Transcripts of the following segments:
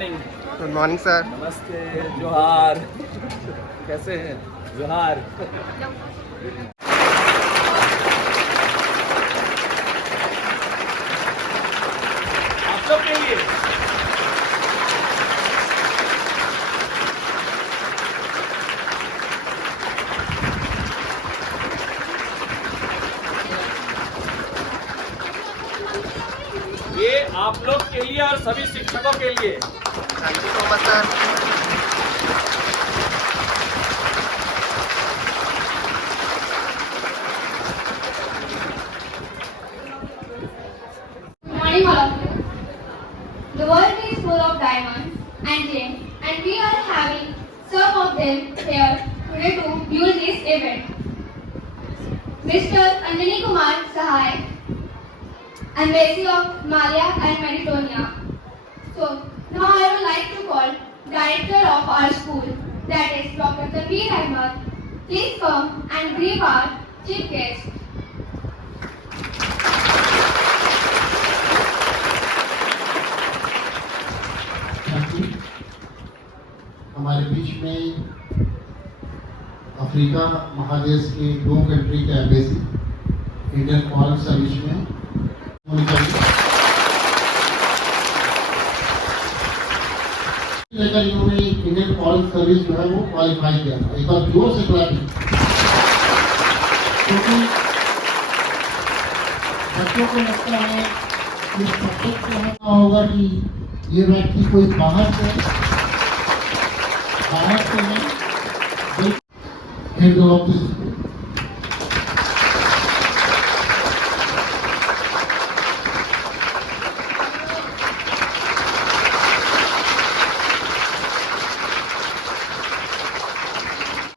Morning. Good morning sir. नमस्ते, जोहार। कैसे हैं? जोहार। आप सब के लिए ये आप लोग के लिए और सभी शिक्षकों के लिए। Thank you so much sir. Good morning, all of you. The world is full of diamonds and gems, and we are having some of them here today to view this event. Mr. Anjani Kumar Sahai, Embassy of Malia and Macedonia. So now I would like to call Director of our school, that is Dr. Tanveer Ahmed. Please come and greet our chief guest. हमारे बीच में Africa महादेश के 2 country के embassy Indian foreign service में होनी चाहिए, लेकर इन्होंने इंडियन फॉरेन सर्विस जो है वो क्वालिफाई किया था। एक बार जोर से क्लैपिंग, क्योंकि बच्चों को लगता है कि सब्जेक्ट को होना होगा कि ये व्यक्ति कोई बाहर से नहीं, head of the school.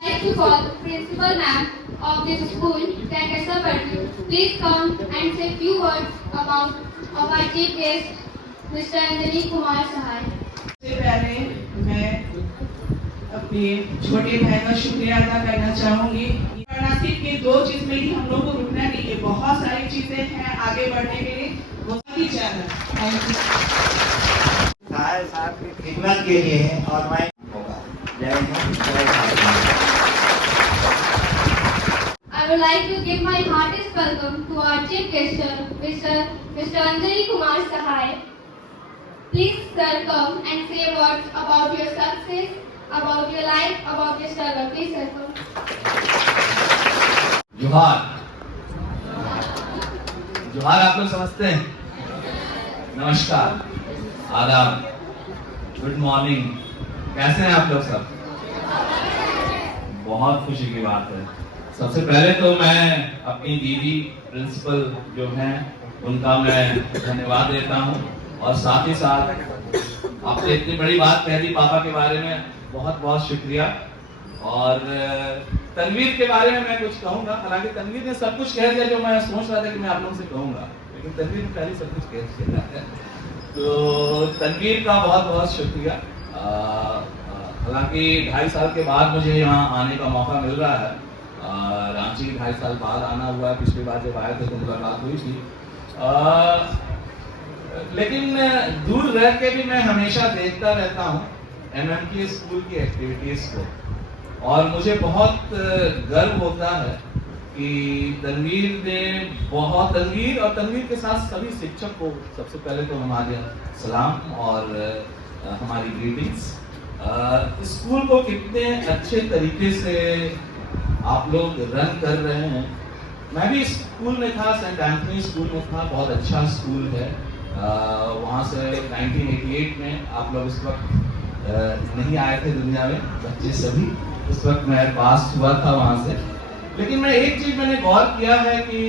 I'd like to call Principal Ma'am of this school, Professor Padu. Please come and say few words about our chief guest, Mr. Anjani Kumar Sahai. सबसे पहले मैं अपने छोटे भाई का शुक्रिया अदा करना चाहूंगी। वाराणसी के 2 चीज में ही हम लोग को रुकना नहीं है, बहुत सारी चीजें हैं आगे बढ़ने के लिए, वो सभी चैनल। Thank you. साहब की खिदमत के लिए है और मैं होगा। जय हिंद, जय Bharat. I would like to give my heartiest welcome to our chief guest, Mr. Anjani Kumar Sahai. Please, sir, come and say words about your success, about your life, about your struggle. Please, sir, come. जोहार। जोहार आप लोग समझते हैं? नमस्कार, आदाब, good morning. कैसे हैं आप लोग सब? बहुत खुशी की बात है। सबसे पहले तो मैं अपनी दीदी प्रिंसिपल जो हैं उनका मैं धन्यवाद देता हूं, और साथ ही साथ आपने इतनी बड़ी बात कह दी पापा के बारे में, बहुत बहुत शुक्रिया। और तनवीर के बारे में मैं कुछ कहूंगा, हालांकि तनवीर ने सब कुछ कह दिया जो मैं सोच रहा था कि मैं आप लोगों से कहूंगा, लेकिन तनवीर ने पहले सब कुछ कह दिया। तो तनवीर का बहुत बहुत शुक्रिया। हालांकि 2.5 साल के बाद मुझे यहाँ आने का मौका मिल रहा है। रांची 2.5 साल बाद आना हुआ है, पिछली बार जब आए थे तो मुलाकात हुई थी। लेकिन दूर रह के भी मैं हमेशा देखता रहता हूँ MMK स्कूल की एक्टिविटीज को, और मुझे बहुत गर्व होता है कि तनवीर और तनवीर के साथ सभी शिक्षक को सबसे पहले तो हमारे सलाम और हमारी ग्रीटिंग्स। स्कूल को कितने अच्छे तरीके से आप लोग रन कर रहे हैं। मैं भी स्कूल में था, सेंट एंथनी स्कूल में था, बहुत अच्छा स्कूल है। वहाँ से 1988 में आप लोग उस वक्त नहीं आए थे दुनिया में, बच्चे सभी, उस वक्त मैं पास हुआ था वहाँ से। लेकिन मैं एक चीज मैंने गौर किया है कि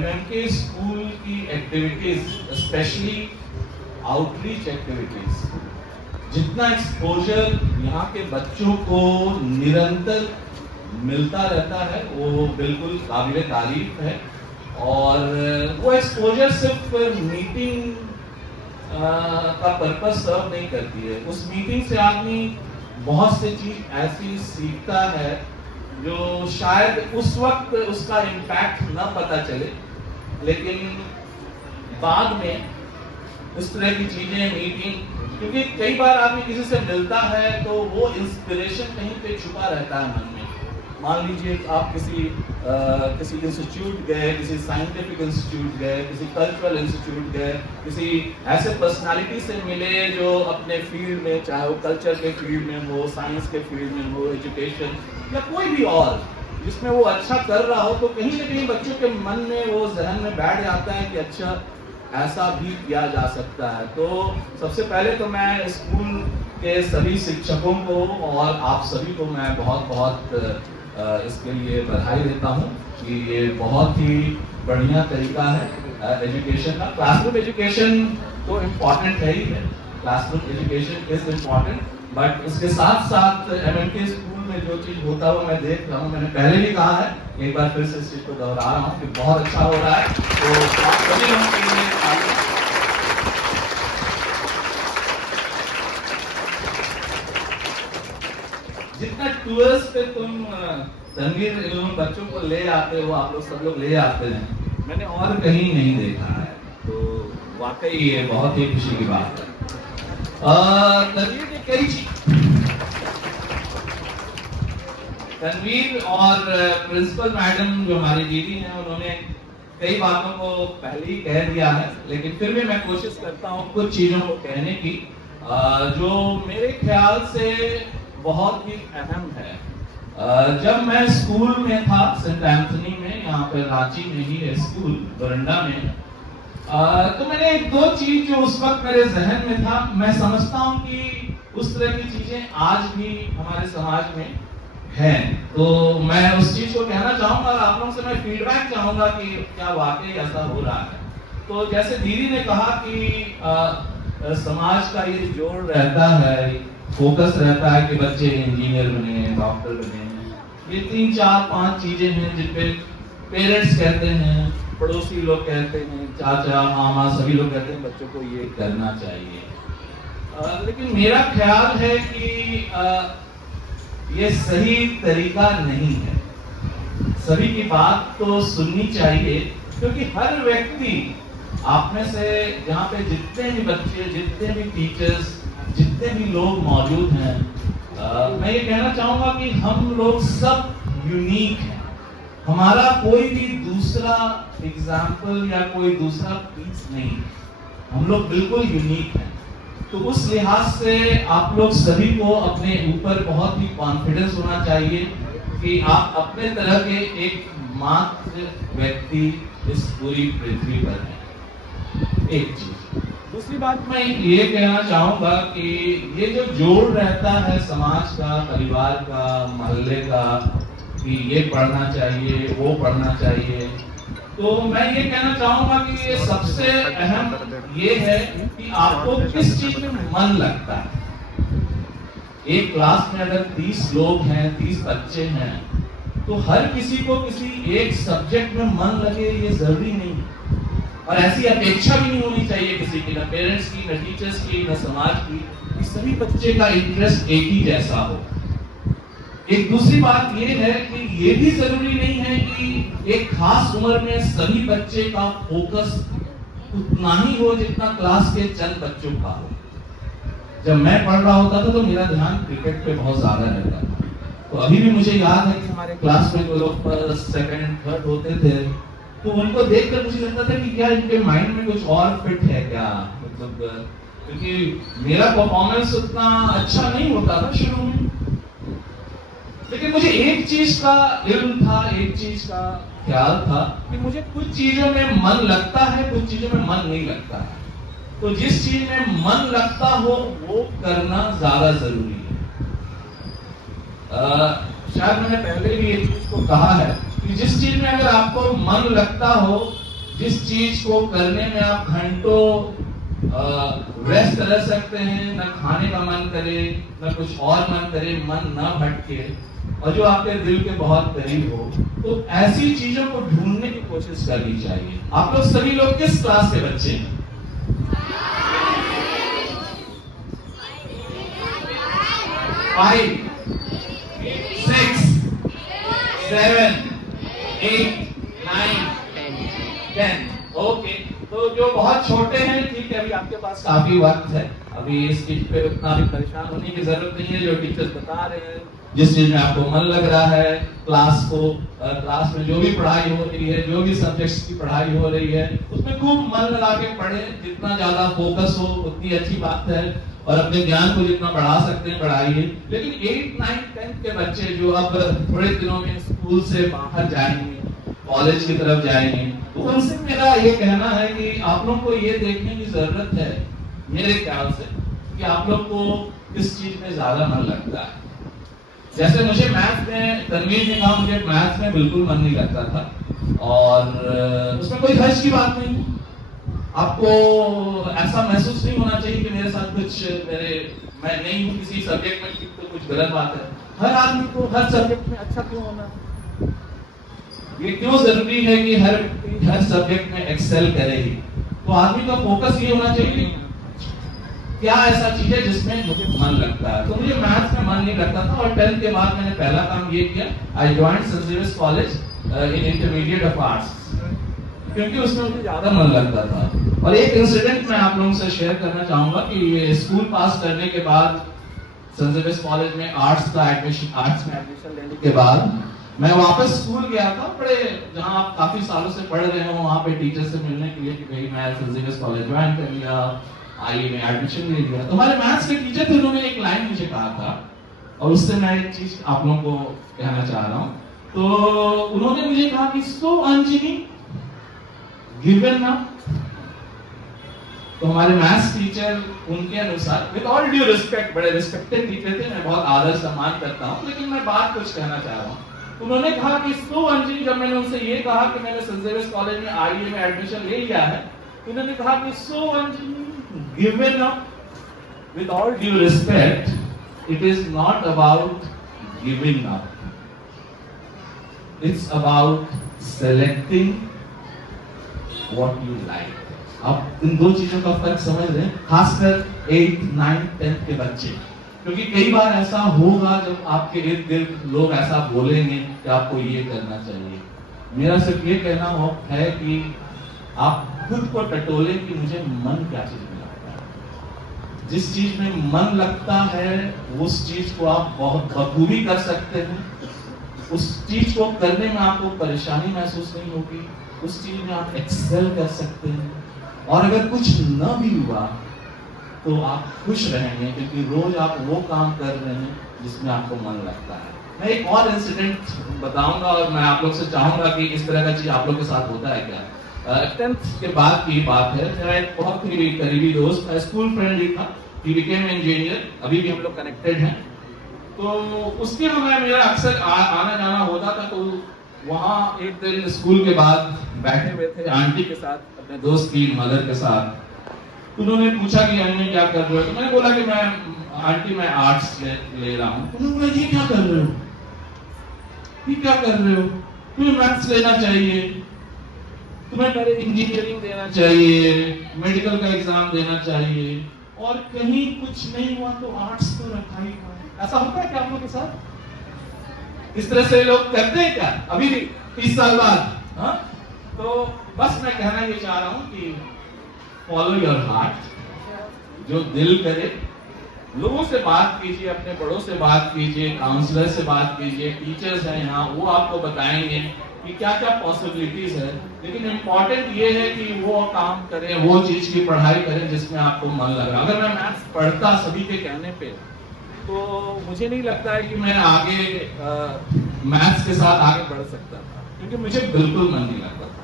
MMK स्कूल की एक्टिविटीज, स्पेशली आउटरीच एक्टिविटीज, जितना एक्सपोजर यहाँ के बच्चों को निरंतर मिलता रहता है वो बिल्कुल काबिल तारीफ है। और वो एक्सपोजर सिर्फ मीटिंग का पर्पस सर्व नहीं करती है, उस मीटिंग से आदमी बहुत सी चीज ऐसी सीखता है जो शायद उस वक्त उसका इम्पैक्ट ना पता चले, लेकिन बाद में उस तरह की चीजें मीटिंग क्योंकि कई बार आदमी किसी से मिलता है तो वो इंस्पिरेशन कहीं पे छुपा रहता है मन में। मान लीजिए आप किसी इंस्टीट्यूट गए, किसी साइंटिफिक इंस्टीट्यूट गए, किसी कल्चरल इंस्टीट्यूट गए, किसी ऐसे पर्सनालिटी से मिले जो अपने फील्ड में, चाहे वो कल्चर के फील्ड में हो, साइंस के फील्ड में हो, एजुकेशन या कोई भी और जिसमें वो अच्छा कर रहा हो, तो कहीं ना कहीं बच्चों के मन में वो जहन में बैठ जाता है कि अच्छा ऐसा भी किया जा सकता है। तो सबसे पहले तो मैं स्कूल के सभी शिक्षकों को और आप सभी को मैं बहुत बहुत इसके लिए बधाई देता हूँ कि ये बहुत ही बढ़िया तरीका है एजुकेशन का। क्लासरूम एजुकेशन तो इम्पॉर्टेंट है ही है, classroom education is important, but उसके साथ साथ MMK स्कूल में जो चीज़ होता है वो मैं देख रहा हूँ, मैंने पहले भी कहा है, एक बार फिर से इस चीज़ को दोहरा रहा हूँ कि बहुत अच्छा हो रहा है। तो आप सभी लोगों के लिए जितना टूर्स पे तुम तनवीर इन बच्चों को ले आते हो, आप लोग सब लोग ले आते हैं, मैंने और कहीं नहीं देखा है, तो वाकई ये बहुत ही खुशी की बात है। तनवीर ने कई तनवीर और प्रिंसिपल मैडम जो हमारी दीदी हैं, उन्होंने कई बातों को पहले ही कह दिया है, लेकिन फिर भी मैं कोशिश करता हूँ कुछ चीज़ों को कहने की जो मेरे ख्याल से बहुत ही अहम है। जब मैं स्कूल में था सेंट एंथनी में, यहाँ पर रांची में ही है स्कूल, डोरंडा में, तो मैंने एक दो चीज जो उस वक्त मेरे जहन में था, मैं समझता हूँ कि उस तरह की चीजें आज भी हमारे समाज में है, तो मैं उस चीज को कहना चाहूंगा और आप लोगों से मैं फीडबैक चाहूंगा कि क्या वाकई ऐसा हो रहा है। तो जैसे दीदी ने कहा कि समाज का ये जोड़ रहता है, फोकस रहता है कि बच्चे इंजीनियर बने, डॉक्टर बने, ये 3 4 5 चीजें हैं जिन पे पेरेंट्स कहते हैं, पड़ोसी लोग कहते हैं, चाचा मामा सभी लोग कहते हैं बच्चों को ये करना चाहिए। लेकिन मेरा ख्याल है कि ये सही तरीका नहीं है। सभी की बात तो सुननी चाहिए, क्योंकि हर व्यक्ति आप में से जहाँ पे जितने भी बच्चे, जितने भी टीचर्स, जितने भी लोग मौजूद हैं, मैं ये कहना चाहूंगा कि हम लोग सब यूनिक हैं। हमारा कोई भी दूसरा एग्जाम्पल या कोई दूसरा पीस नहीं, हम लोग बिल्कुल यूनिक हैं। तो उस लिहाज से आप लोग सभी को अपने ऊपर बहुत ही कॉन्फिडेंस होना चाहिए कि आप अपने तरह के एकमात्र व्यक्ति इस पूरी पृथ्वी पर हैं। एक चीज। दूसरी बात मैं ये कहना चाहूंगा कि ये जो जोड़ रहता है समाज का, परिवार का, मोहल्ले का, कि ये पढ़ना चाहिए, वो पढ़ना चाहिए, तो मैं ये कहना चाहूंगा कि ये सबसे अहम ये है कि आपको किस चीज में मन लगता है। एक क्लास में अगर 30 लोग हैं, 30 बच्चे हैं, तो हर किसी को किसी एक सब्जेक्ट में मन लगे ये जरूरी नहीं, और ऐसी अपेक्षा भी नहीं होनी चाहिए किसी की, ना पेरेंट्स की, ना टीचर्स की, ना समाज की, कि सभी बच्चे का इंटरेस्ट एक ही जैसा हो। एक दूसरी बात ये है कि ये भी जरूरी नहीं है कि एक खास उम्र में सभी बच्चे का फोकस उतना ही हो जितना क्लास के चंद बच्चों का हो। जब मैं पढ़ रहा होता था तो मेरा ध्यान क्रिकेट पे बहुत ज्यादा रहता था, तो अभी भी मुझे याद है कि हमारे क्लास में जो लोग फर्स्ट, सेकंड, थर्ड होते थे, तो उनको देखकर मुझे लगता था कि क्या इनके माइंड में कुछ और फिट है क्या, मतलब क्योंकि मेरा परफॉर्मेंस उतना अच्छा नहीं होता था शुरू में, लेकिन मुझे एक चीज का इल्म था, एक चीज का ख्याल था कि मुझे कुछ चीजों में मन लगता है, कुछ चीजों में मन नहीं लगता है। तो जिस चीज में मन लगता हो वो करना ज्यादा जरूरी है। शायद मैंने पहले भी एक चीज को कहा है कि जिस चीज में अगर आपको मन लगता हो, जिस चीज को करने में आप घंटों व्यस्त रह सकते हैं, ना खाने का मन करे, ना कुछ और मन करे, मन ना भटके, और जो आपके दिल के बहुत करीब हो, तो ऐसी चीजों को ढूंढने की कोशिश करनी चाहिए। आप लोग सभी लोग किस क्लास के बच्चे हैं? 5, 6, 7, 8, 9, 10। ओके, तो जो बहुत छोटे हैं, ठीक है, अभी आपके पास काफी वक्त है, अभी इस चीज पे उतना भी परेशान होने की जरूरत नहीं है। जो टीचर्स बता रहे हैं, जिस चीज में आपको मन लग रहा है, क्लास में जो भी पढ़ाई हो रही है, जो भी सब्जेक्ट्स की पढ़ाई हो रही है, उसमें खूब मन लगा के पढ़े। जितना ज्यादा फोकस हो उतनी अच्छी बात है, और अपने ज्ञान को जितना बढ़ा सकते हैं बढ़ाइए। लेकिन 8, 9, 10 के बच्चे जो अब थोड़े दिनों में स्कूल से बाहर जाएंगे, कॉलेज की तरफ जाएंगे, तो उनसे मेरा ये कहना है कि आप लोग को ये देखने की जरूरत है, मेरे ख्याल से, कि आप लोग को किस चीज में ज्यादा मन लगता है। जैसे मुझे मैथ में, तनवीर ने कहा मुझे मैथ में बिल्कुल मन नहीं लगता था, और उसमें कोई हर्ज की बात नहीं। आपको ऐसा महसूस नहीं होना चाहिए कि मेरे साथ मैं नहीं हूँ किसी सब्जेक्ट में, तो कुछ गलत बात है। हर आदमी को हर सब्जेक्ट में अच्छा क्यों होना, ये क्यों जरूरी है कि हर सब्जेक्ट में एक्सेल करे ही? तो आदमी का फोकस ये होना चाहिए क्या ऐसा चीज है जिसमें मुझे मन लगता है। तो मुझे मैथ्स में मन नहीं लगता था, और 10th के बाद मैंने पहला काम ये किया, I joined Saint Xavier's college in intermediate of arts, क्योंकि उसमें मुझे ज्यादा मन लगता था। और एक इंसिडेंट मैं आप लोगों से शेयर करना चाहूंगा कि स्कूल पास करने के बाद सेंट जेवियर्स कॉलेज में आर्ट्स में एडमिशन लेने के बाद मैं वापस स्कूल गया था, बड़े जहां आप काफी सालों से पढ़ रहे हो, वहां पे टीचर से मिलने के लिए कि भाई मैं सेंट जेवियर्स कॉलेज ज्वाइन कर लिया, आईए में एडमिशन ले लिया। तो हमारे मैथ्स के टीचर थे, उन्होंने एक लाइन मुझे कहा था, और उससे मैं एक चीज आप लोगों को कहना चाह रहा हूँ। तो उन्होंने मुझे कहा कि सो अंजनी गिवन ना। तो हमारे मैथ्स टीचर, उनके अनुसार, विद ऑल ड्यू रिस्पेक्ट, बड़े रिस्पेक्टेड टीचर थे, मैं बहुत आदर सम्मान करता हूँ, लेकिन मैं बात कुछ कहना चाह रहा हूँ। उन्होंने कहा कि सो अंजनी, जब मैंने उनसे ये कहा कि मैंने सेंट जेवियर्स कॉलेज में आईए में एडमिशन ले लिया है, उन्होंने कहा कि सो Anjani given up, with all due respect, it is not about giving up, it's about selecting what you like. आप इन दो चीजों का फर्क समझ रहे हैं, खासकर 8, 9, 10 के बच्चे, क्योंकि कई बार ऐसा होगा जब आपके इर्द गिर्द लोग ऐसा बोलेंगे कि आपको ये करना चाहिए। मेरा सिर्फ ये कहना है कि आप खुद को टटोले कि मुझे मन क्या चीज में लगता है। जिस चीज में मन लगता है उस चीज को आप बहुत बखूबी कर सकते हैं, उस चीज को करने में आपको परेशानी महसूस नहीं होगी, उस चीज में आप एक्सेल कर सकते हैं। और अगर कुछ न भी हुआ तो आप खुश रहेंगे, क्योंकि रोज आप वो काम कर रहे हैं जिसमें आपको मन लगता है। मैं एक और इंसिडेंट बताऊंगा, और मैं आप लोग से चाहूंगा कि इस तरह का चीज आप लोग के साथ होता है क्या। 10th के बाद की बात है, मेरा एक बहुत ही करीबी दोस्त, स्कूल फ्रेंड ही था, ही बिकेम इंजीनियर, अभी भी हम लोग कनेक्टेड हैं। तो उसके हमें मेरा अक्सर आना जाना होता था। तो वहाँ एक दिन स्कूल के बाद बैठे हुए थे आंटी के साथ, अपने दोस्त की मदर के साथ। उन्होंने पूछा कि अन्य क्या कर रहे हो, तो मैंने बोला कि मैं आर्ट्स ले रहा हूँ। उन्होंने बोला ये क्या कर रहे हो, ये क्या कर रहे हो, तुम्हें मैथ्स लेना चाहिए, तुम्हें पहले इंजीनियरिंग देना चाहिए, मेडिकल का एग्जाम देना चाहिए, और कहीं कुछ नहीं हुआ तो आर्ट्स तो रखा ही था। ऐसा होता है क्या आप लोग के साथ? इस तरह से लोग करते हैं क्या अभी भी 30 साल बाद? हाँ, तो बस मैं कहना ये चाह रहा हूँ कि फॉलो योर हार्ट, जो दिल करे। लोगों से बात कीजिए, अपने बड़ों से बात कीजिए, काउंसलर से बात कीजिए, टीचर्स हैं यहाँ, वो आपको बताएंगे कि क्या क्या पॉसिबिलिटीज है। लेकिन इम्पोर्टेंट ये है कि वो काम करें, वो चीज की पढ़ाई करें जिसमें आपको मन लग रहा है। अगर मैं मैथ्स पढ़ता सभी के कहने पे, तो मुझे नहीं लगता है कि मैं आगे मैथ्स के साथ आगे बढ़ सकता था, क्योंकि मुझे बिल्कुल मन नहीं लगता था।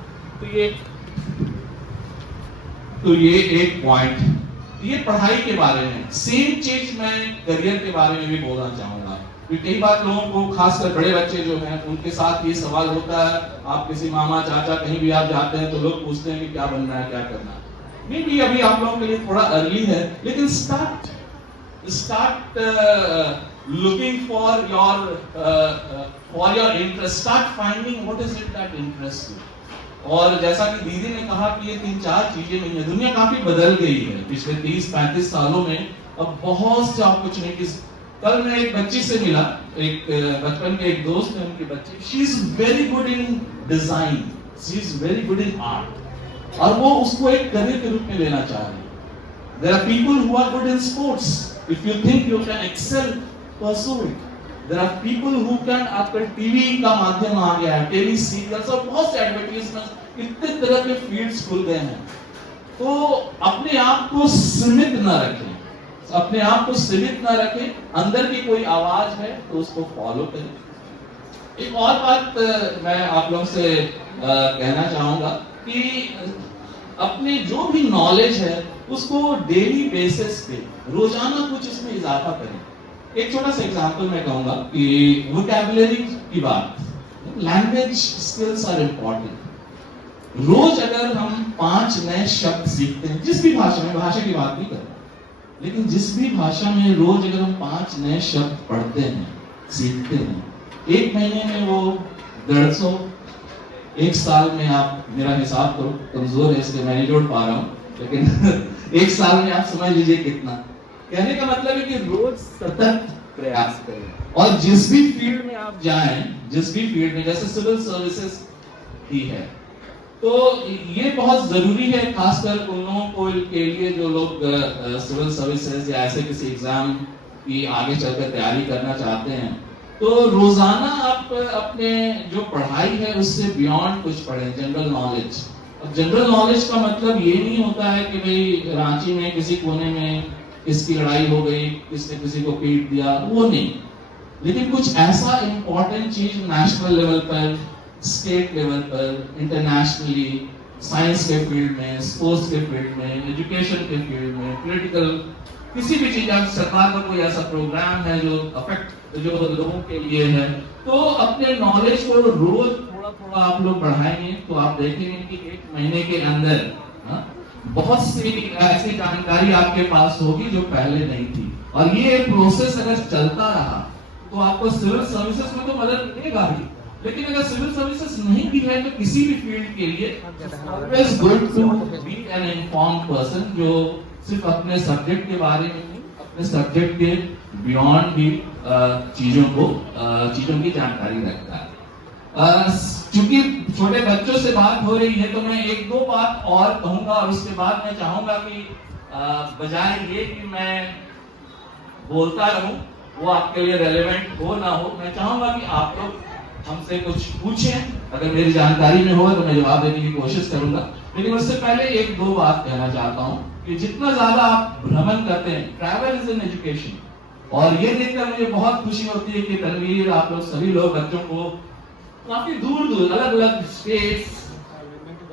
तो ये एक पॉइंट, ये पढ़ाई के बारे में। सेम चीज मैं करियर के बारे में भी बोलना चाहूंगा। कई बार लोगों को, खासकर बड़े बच्चे जो हैं, उनके साथ ये सवाल होता है, आप किसी मामा चाचा कहीं भी आप जाते हैं तो लोग पूछते हैं कि क्या बनना है, क्या करना है। मे बी अभी आप लोगों के लिए थोड़ा अर्ली है, लेकिन start looking for your interest, start finding what is it that interest you. और जैसा कि दीदी ने कहा कि ये 3-4 चीजें नहीं है, दुनिया काफी बदल गई है पिछले 30-35 सालों में। अब बहुत से अपॉर्चुनिटीज। कल मैं एक बच्ची से मिला, एक बचपन के एक दोस्त है, उनकी बच्ची, she is very good in design, she is very good in art, और वो उसको एक करियर के रूप में लेना चाह रहे हैं। There are people who are good in sports. If you think you can excel, pursue it. There are people who can, आजकल टीवी का माध्यम आ गया है, टीवी सीरियल्स और बहुत से एडवर्टाइजमेंट, इतने तरह के फील्ड्स खुल गए हैं। तो अपने आप को सीमित न रखें, अपने आप को सीमित न रखें, अंदर की कोई आवाज है तो उसको फॉलो करें। एक और बात मैं आप लोगों से कहना चाहूंगा कि अपने जो भी नॉलेज है उसको डेली बेसिस पे रोजाना कुछ उसमें इजाफा करें। एक छोटा सा एग्जांपल मैं कहूंगा कि वोकैबुलरी की बात, लैंग्वेज स्किल्स आर इम्पोर्टेंट। रोज अगर हम 5 नए शब्द सीखते हैं, जिस भी भाषा में, भाषा की बात नहीं कर रहा, लेकिन जिस भी भाषा में रोज अगर हम 5 नए शब्द पढ़ते हैं, सीखते हैं, एक महीने में वो 150, एक साल में आप, मेरा हिसाब करो कमजोर है इसलिए मैं नहीं जोड़ पा रहा हूं, लेकिन एक साल में आप समझ लीजिए कितना। कहने का मतलब है कि रोज सतत प्रयास करें और जिस भी फील्ड में आप जाएं, जिस भी फील्ड में, जैसे सिविल सर्विसेज ही है, तो ये बहुत जरूरी है, खासकर उन लोगों को के लिए जो लोग सिविल सर्विसेज या ऐसे किसी एग्जाम की आगे चलकर तैयारी करना चाहते हैं। तो रोजाना आप अपने जो पढ़ाई है उससे बियॉन्ड कुछ पढ़ें, जनरल नॉलेज। अब जनरल नॉलेज का मतलब ये नहीं होता है कि भाई रांची में किसी कोने में किसकी लड़ाई हो गई, किसने किसी को पीट दिया, वो नहीं, लेकिन कुछ ऐसा इंपॉर्टेंट चीज नेशनल लेवल पर, स्टेट लेवल पर, इंटरनेशनली, साइंस के फील्ड में, स्पोर्ट्स के फील्ड में, एजुकेशन के फील्ड में, पॉलिटिकल, किसी भी चीज, सरकार का कोई ऐसा प्रोग्राम है जो अफेक्ट जो लोगों के लिए है, तो अपने नॉलेज को रोज थोड़ा थोड़ा आप लोग बढ़ाएंगे तो आप देखेंगे कि 1 महीने के अंदर बहुत सी ऐसी जानकारी आपके पास होगी जो पहले नहीं थी। और ये प्रोसेस अगर चलता रहा तो आपको सिविल सर्विसेज में तो मदद मिलेगा ही, लेकिन अगर सिविल सर्विसेज नहीं भी है तो किसी भी फील्ड के लिए it's good to be an informed person जो सिर्फ अपने सब्जेक्ट के बारे में नहीं, अपने सब्जेक्ट के बियॉन्ड भी चीजों की जानकारी रखता है। चूंकि छोटे बच्चों से बात हो रही है तो मैं 1-2 बात और कहूंगा और उसके बाद मैं चाहूंगा कि बजाय ये कि मैं बोलता रहूं, वो आपके लिए रेलेवेंट हो ना हो, मैं चाहूंगा कि आप लोग हमसे कुछ पूछें। अगर मेरी जानकारी में हो तो मैं जवाब देने की कोशिश करूंगा, लेकिन उससे पहले 1-2 बात कहना चाहता हूं कि जितना ज्यादा आप भ्रमण करते हैं, ट्रैवल इज एन एजुकेशन, और ये देखकर मुझे बहुत खुशी होती है कि तनवीर, आप लोग सभी लोग बच्चों को काफी दूर दूर अलग अलग स्टेट्स,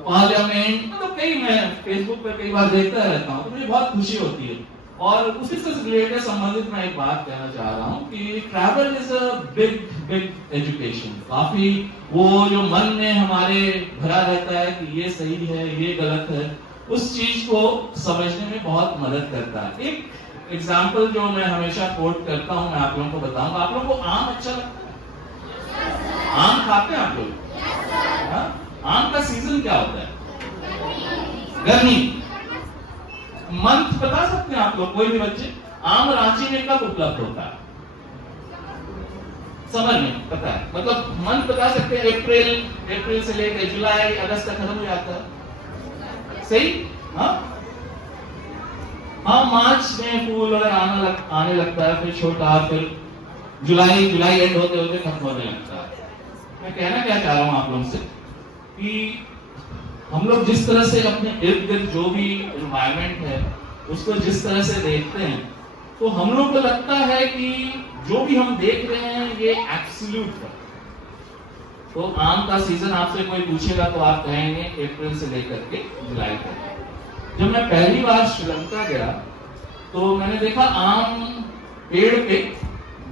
पार्लियामेंट, मतलब कई, मैं फेसबुक पर कई बार देखता रहता हूँ तो मुझे बहुत खुशी होती है। और उसी से रिलेटेड संबंधित मैं एक बात कहना चाह रहा हूँ कि travel is a big education. काफी वो जो मन में हमारे भरा रहता है कि ये सही है, ये गलत है, उस चीज को समझने में बहुत मदद करता है। एक एग्जाम्पल जो मैं हमेशा कोट करता हूँ, मैं आप लोगों को बताऊंगा। आप लोगों को आम अच्छा लगता है? आम खाते हैं आप लोग? आम का सीजन क्या होता है? गर्मी। मंथ बता सकते हैं आप लोग, कोई भी बच्चे? आम रांची में कब उपलब्ध होता है? समर में, पता है? मतलब मंथ बता सकते हैं? अप्रैल से लेकर जुलाई अगस्त तक खत्म हो जाता है, सही? हाँ, मार्च में फूल और आने लगता है, फिर छोटा, फिर जुलाई एंड होते होते खत्म होने लगता है। मैं कहना क्या चाह रहा हूं आप लोगों से कि हम लोग जिस तरह से अपने इर्द गिर्द जो भी एनवायरनमेंट है उसको जिस तरह से देखते हैं, तो हम लोग को लगता है कि जो भी हम देख रहे हैं ये एब्सोल्यूट है। तो आम का सीजन आपसे कोई पूछेगा तो आप कहेंगे अप्रैल से लेकर के जुलाई तक। जब मैं पहली बार श्रीलंका गया तो मैंने देखा आम पेड़ पे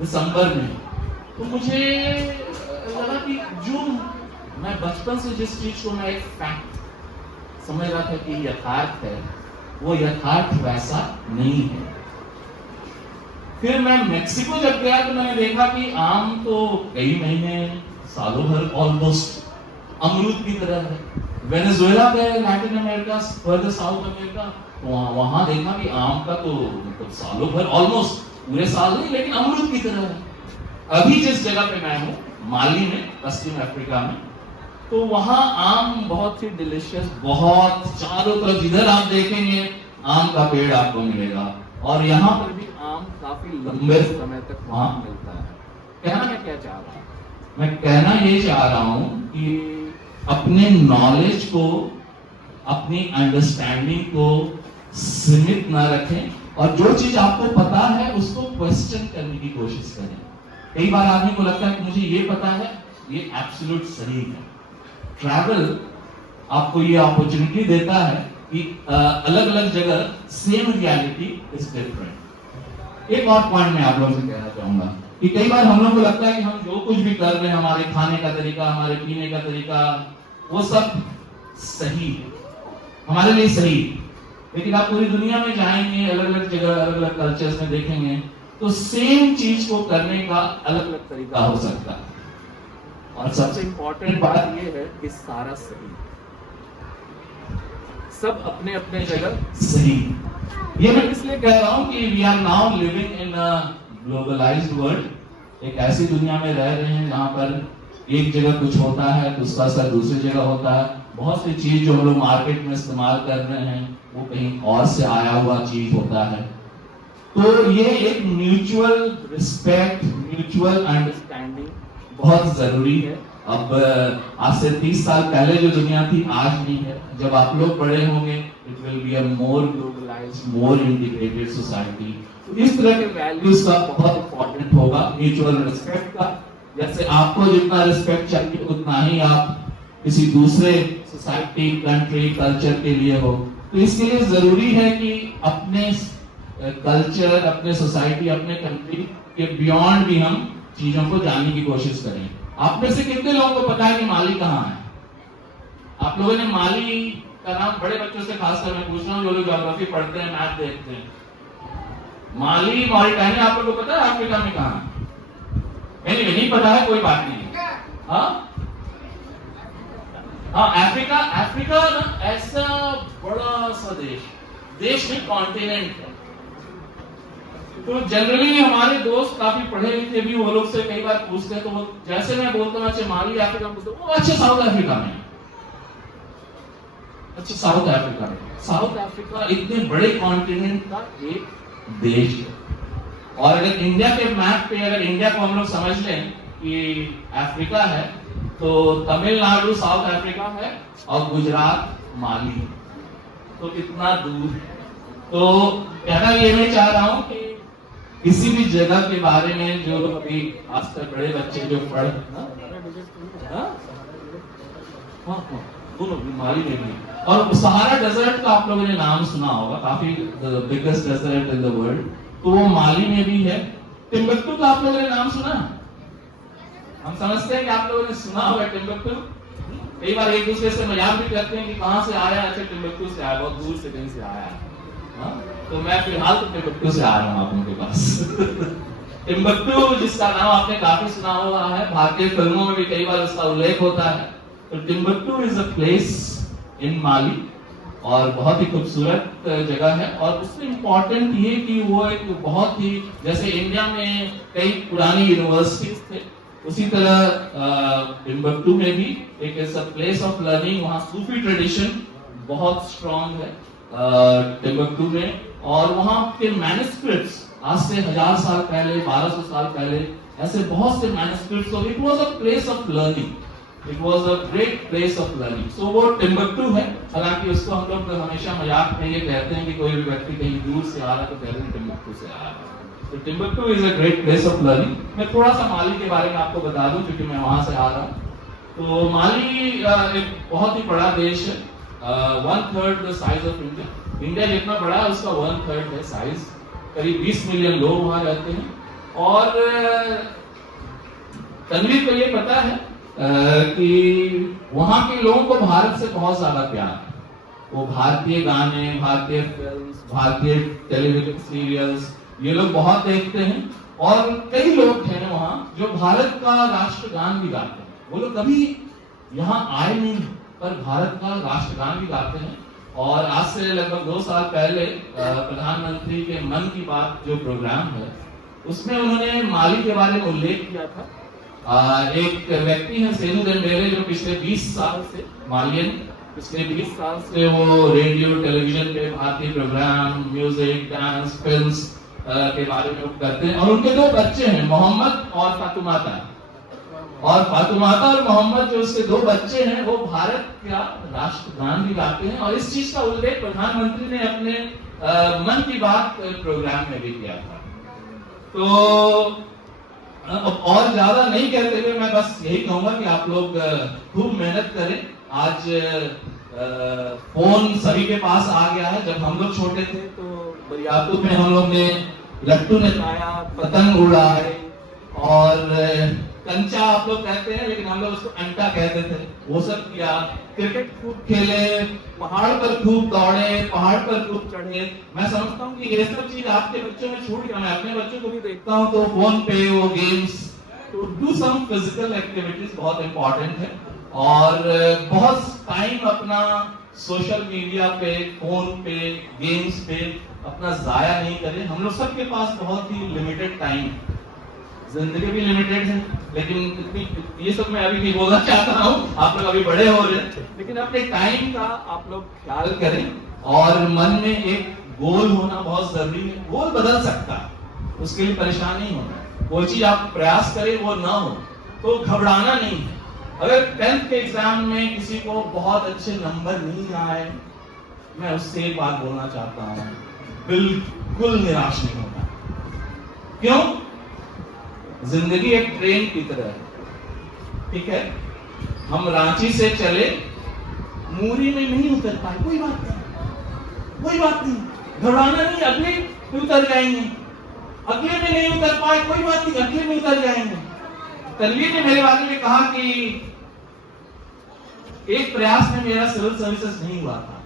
दिसंबर में, तो मुझे लगा कि जो मैं बचपन से जिस चीज को मैं एक फैक्ट समझ रहा था कि यथार्थ है, वो यथार्थ वैसा नहीं है। फिर मैं मैक्सिको जब गया तो मैंने देखा कि आम तो कई महीने, सालों भर ऑलमोस्ट अमरूद की तरह है। वेनेजुएला गए, Latin America, further south America, वहां देखा कि आम का तो मतलब सालों भर, ऑलमोस्ट पूरे साल नहीं, लेकिन अमरूद की तरह है। अभी जिस जगह पे मैं हूँ, माली में, पश्चिम अफ्रीका में, तो वहाँ आम बहुत ही डिलिशियस, बहुत चारों तरफ जिधर आप देखेंगे आम का पेड़ आपको मिलेगा, और यहाँ पर भी आम काफी लंबे समय तक वहाँ मिलता है। कहना मैं क्या चाह रहा हूँ, मैं कहना ये चाह रहा हूँ कि अपने नॉलेज को, अपनी अंडरस्टैंडिंग को सीमित ना रखें, और जो चीज आपको पता है उसको क्वेश्चन करने की कोशिश करें। कई बार आदमी को लगता है कि मुझे ये पता है, ये एब्सोल्यूट सही है। ट्रैवल आपको ये अपॉर्चुनिटी देता है कि अलग अलग जगह सेम रियलिटी इज डिफरेंट। एक और पॉइंट मैं आप लोगों से कहना चाहूंगा कि कई बार हम लोग को लगता है कि हम जो कुछ भी कर रहे हैं, हमारे खाने का तरीका, हमारे पीने का तरीका, वो सब सही है, हमारे लिए सही है। लेकिन आप पूरी दुनिया में जाएंगे, अलग अलग जगह, अलग अलग कल्चर्स में देखेंगे, तो सेम चीज को करने का अलग अलग तरीका हो सकता है। और सबसे इंपॉर्टेंट बात यह है कि सारा सही, सब अपने अपने जगह सही। ये मैं इसलिए कह रहा हूं कि we are now living in a globalised world. एक ऐसी दुनिया में रह रहे हैं जहां पर एक जगह कुछ होता है, उसका असर दूसरी जगह होता है। बहुत सी चीज जो हम लोग मार्केट में इस्तेमाल कर रहे हैं वो कहीं और से आया हुआ चीज होता है। तो ये एक म्यूचुअल रिस्पेक्ट, म्यूचुअल अंडरस्टैंडिंग बहुत जरूरी है। अब आज से 30 साल पहले जो दुनिया थी आज नहीं है। जब आप लोग बड़े होंगे, it will be a more globalised, more integrated society. तो इस तरह के वैल्यूज का बहुत इंपॉर्टेंट होगा, म्यूचुअल रिस्पेक्ट का। जैसे आपको जितना रिस्पेक्ट चाहिए उतना ही आप किसी दूसरे सोसाइटी, कंट्री, कल्चर के लिए हो। तो इसके लिए जरूरी है कि अपने कल्चर, अपने सोसाइटी, अपने कंट्री के बियॉन्ड भी हम चीजों को जानने की कोशिश करें। आप में से कितने लोगों को पता है कि माली कहाँ है? आप लोगों ने माली का नाम, बड़े बच्चों से खासकर मैं पूछ रहा हूँ जो लोग ज्योग्राफी पढ़ते हैं, मैथ देखते हैं, माली, मॉरिटानिया आप लोगों को पता है अफ्रीका में कहाँ है? नहीं पता है, कोई बात नहीं। हाँ, अफ्रीका ना ऐसा बड़ा सा देश में कॉन्टिनेंट है। तो जनरली हमारे दोस्त काफी पढ़े लिखे भी, वो लोग से कई बार पूछते हैं, तो वो जैसे मैं बोलता हूँ अच्छा माली अफ्रीका में, वो अच्छा साउथ अफ्रीका में, अच्छा साउथ अफ्रीका में। साउथ अफ्रीका इतने बड़े कॉन्टिनेंट का एक देश है। और अगर इंडिया के मैप पे, अगर इंडिया को हम लोग समझ लें कि अफ्रीका है, तो तमिलनाडु साउथ अफ्रीका है और गुजरात माली, तो कितना दूर है। तो कहना ये मैं चाह रहा हूं कि किसी भी जगह के बारे में जो अभी आज तक बड़े बच्चे जो पढ़ माली में भी, और सहारा डेजर्ट का आप लोगों ने नाम सुना होगा, काफी biggest desert in the world, तो वो माली में भी है। टिम्बकटू का आप लोगों ने नाम सुना? हम समझते हैं कि आप लोगों ने सुना होगा टिम्बकटू। कई बार एक दूसरे से मजाक भी करते हैं कि कहां से आया, अच्छा टिम्बकटू से आया, बहुत दूर से कहीं से आया। तो मैं फिलहाल तो टिम्बकटू से आ रहा हूं आप लोगों के पास। टिम्बकटू जिसका नाम आपने काफी सुना हुआ है, भारतीय फिल्मों में भी कई बार उसका उल्लेख होता है। तो Timbuktu is a place in Mali और बहुत ही खूबसूरत जगह है। और उसमें इम्पोर्टेंट ये कि वो एक बहुत ही, जैसे इंडिया में कई पुरानी यूनिवर्सिटीज थे, उसी तरह टिम्बकटू में भी एक ऐसा प्लेस ऑफ लर्निंग, वहाँ सूफी ट्रेडिशन बहुत स्ट्रॉन्ग है टिम्बकटू में। और वहाँ के मैन्युस्क्रिप्ट्स आज से 1000 साल पहले, 1200 साल पहले ऐसे बहुत से manuscripts, it was a place of learning, it was a great place of learning. So वो टिम्बकटू है। हालांकि उसको हम लोग हमेशा मजाक में ये कहते हैं कि कोई भी व्यक्ति कहीं दूर से आ रहा है तो कहते हैं टिम्बकटू से आ रहा है। तो Timbuktu is a great place of learning. मैं थोड़ा सा माली के बारे में आपको बता दूं क्योंकि मैं वहां से आ रहा हूँ। तो माली एक बहुत ही बड़ा देश है, 1/3 the size of India. India जितना बड़ा है उसका 1/3 है साइज। करीब 20 मिलियन लोग वहां रहते हैं। और तनवीर को ये पता है कि वहां के लोगों को भारत से बहुत ज्यादा प्यार है। वो भारतीय गाने, भारतीय फिल्म्स, भारतीय टेलीविजन सीरियल्स ये लोग बहुत देखते हैं। और कई लोग हैं वहां जो भारत का राष्ट्रगान भी गाते हैं। वो लोग कभी यहाँ आए नहीं पर भारत का राष्ट्रगान भी गाते हैं। और आज से लगभग 2 साल पहले प्रधानमंत्री के मन की बात जो प्रोग्राम है उसमें उन्होंने माली के बारे में उल्लेख किया था एक व्यक्ति है सेनू देम्बेले जो पिछले 20 साल से मालियन, पिछले 20 साल से वो रेडियो टेलीविजन पे भारतीय प्रोग्राम, म्यूजिक, डांस, फिल्म्स के बारे में करते हैं। और उनके 2 बच्चे हैं, मोहम्मद और फातुमाता। और फातुमाता और मोहम्मद जो उसके 2 बच्चे हैं वो भारत का राष्ट्रगान भी गाते हैं। और इस चीज का उल्लेख प्रधानमंत्री ने अपने मन की बात प्रोग्राम में भी किया था। तो और ज्यादा नहीं कहते हुए मैं बस यही कहूंगा कि आप लोग खूब मेहनत करें। आज फोन सभी के पास आ गया है। जब हम लोग छोटे थे तो बरियातू में हम लोग ने लट्टू नचाया, पतंग उड़ाए और कंचा आप लोग कहते हैं लेकिन हम लोग उसको अंटा कहते थे, वो सब किया। क्रिकेट खूब खेले, पहाड़ पर खूब दौड़े, पहाड़ पर खूब चढ़े। मैं समझता हूँ कि ये सब चीज आपके बच्चों में छूट गया। मैं अपने बच्चों को भी देखता हूँ तो फोन पे वो गेम्स, तो डू सम फिजिकल एक्टिविटीज बहुत इंपॉर्टेंट है। और बहुत टाइम अपना सोशल मीडिया पे, फोन पे, गेम्स पे अपना जाया नहीं करें। हम लोग सबके पास बहुत ही लिमिटेड टाइम, जिंदगी भी लिमिटेड है, लेकिन ये सब मैं अभी नहीं बोलना चाहता हूँ। आप लोग अभी बड़े हो रहे हैं, लेकिन अपने टाइम का आप लोग ख्याल करें। और मन में एक गोल होना बहुत जरूरी है। गोल बदल सकता है, उसके लिए परेशान नहीं होना। कोई चीज आप प्रयास करें वो ना हो तो घबराना नहीं है। अगर 10th के एग्जाम में किसी को बहुत अच्छे नंबर नहीं आए, मैं उससे एक बात बोलना चाहता हूँ, बिल्कुल निराश नहीं होना। क्यों? जिंदगी एक ट्रेन की तरह है, ठीक है? हम रांची से चले, मूरी में नहीं उतर पाए, कोई बात नहीं, कोई बात नहीं, घबराना नहीं, अगले में उतर जाएंगे। अगले में नहीं उतर पाए, कोई बात नहीं, अगले में उतर जाएंगे। तनवीर ने मेरे बारे में कहा कि एक प्रयास में मेरा सिविल सर्विसेज नहीं हुआ था।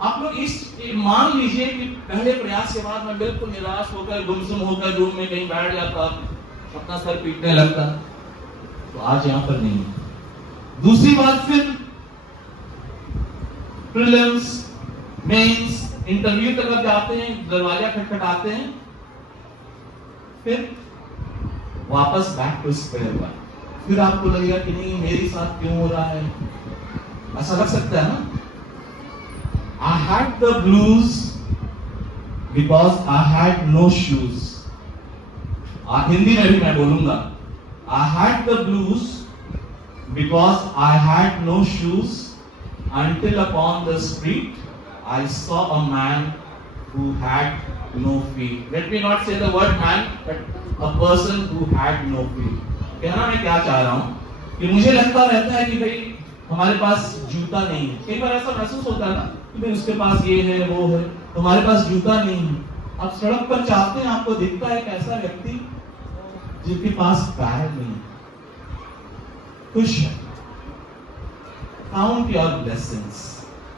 आप लोग इस मान लीजिए कि पहले प्रयास के बाद मैं बिल्कुल निराश होकर, गुमसुम होकर रूम में कहीं बैठ जाता, अपना सर पीटने लगता, तो आज यहां पर नहीं। दूसरी बात, फिर प्रीलिम्स, मेंस, इंटरव्यू तक आप जाते हैं, दरवाजा खटखटाते हैं, फिर वापस बैक टू स्क्वायर वन। फिर आपको लगेगा कि नहीं, मेरे साथ क्यों हो रहा है, ऐसा लग सकता है ना। I had the blues because I had no shoes. Hindi में भी मैं बोलूंगा, I had the blues because I had no shoes until upon the street I saw a man who had no feet. Let me not say the word man, but a person who had no feet. कहना मैं क्या चाह रहा हूं कि मुझे लगता रहता है कि भाई हमारे पास जूता नहीं है। कई बार ऐसा महसूस होता है ना कि भाई उसके पास ये है, वो है, तो हमारे पास जूता नहीं है। आप सड़क पर चाहते हैं, आपको दिखता है एक ऐसा व्यक्ति जिनके पास पैर नहीं, खुश है। काउंट योर ब्लेसिंग्स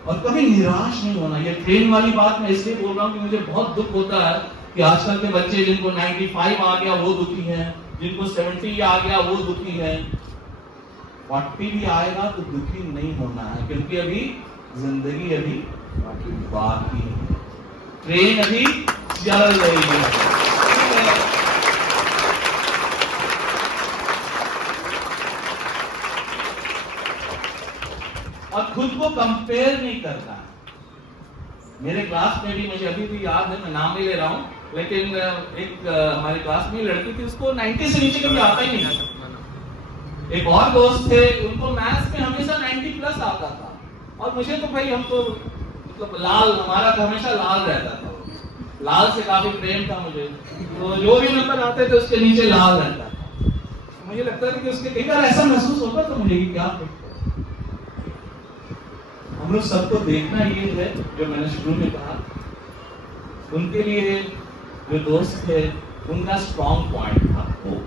और कभी निराश नहीं होना। ये ट्रेन वाली बात मैं इसलिए बोल रहा हूँ कि मुझे बहुत दुख होता है कि आजकल के बच्चे, जिनको 95 आ गया वो दुखी हैं, जिनको 70 आ गया वो दुखी हैं। 40 भी आएगा तो दुखी नहीं होना है, क्योंकि अभी जिंदगी अभी बाकी है, ट्रेन अभी चल रही है। और खुद को कंपेयर नहीं करना। मेरे क्लास में भी, मुझे अभी भी याद है, मैं नाम नहीं ले रहा हूँ, लेकिन एक हमारी क्लास में लड़की थी, उसको 90 से नीचे कभी आता ही नहीं। एक और दोस्त थे, उनको मैथ्स में हमेशा 90 प्लस आता था, और मुझे तो भाई, हम तो मतलब लाल, हमारा तो हमेशा लाल रहता था, लाल से काफी प्रेम था मुझे, तो जो भी नंबर आते थे उसके नीचे लाल रहता था। तो मुझे लगता था कि उसके कई बार ऐसा महसूस होता था मुझे कि क्या हम लोग सबको देखना ये है, जो मैंने शुरू में कहा, उनके लिए जो दोस्त थे उनका स्ट्रॉन्ग पॉइंट था, वो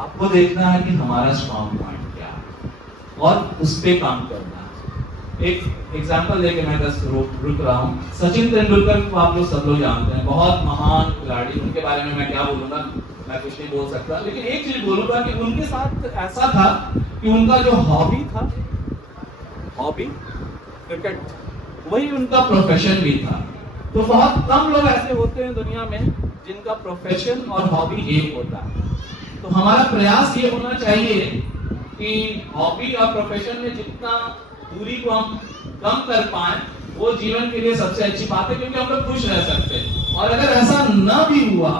आपको देखना है कि हमारा स्ट्रॉन्ग पॉइंट क्या है और उस पे काम करना है। एक एग्जांपल लेके मैं बस रुक रहा हूँ। सचिन तेंदुलकर को आप लोग सब लोग जानते हैं, बहुत महान खिलाड़ी, उनके बारे में मैं क्या बोलूंगा, मैं कुछ नहीं बोल सकता, लेकिन एक चीज बोलूंगा कि उनके साथ ऐसा था कि उनका जो हॉबी था, हॉबी क्रिकेट, वही उनका प्रोफेशन भी था। तो बहुत कम लोग ऐसे होते हैं दुनिया में जिनका प्रोफेशन और हॉबी एक होता है। तो हमारा प्रयास ये होना चाहिए कि हॉबी और प्रोफेशन में जितना दूरी को हम कम कर पाए वो जीवन के लिए सबसे अच्छी बात है, क्योंकि हम लोग खुश रह सकते हैं। और अगर ऐसा न भी हुआ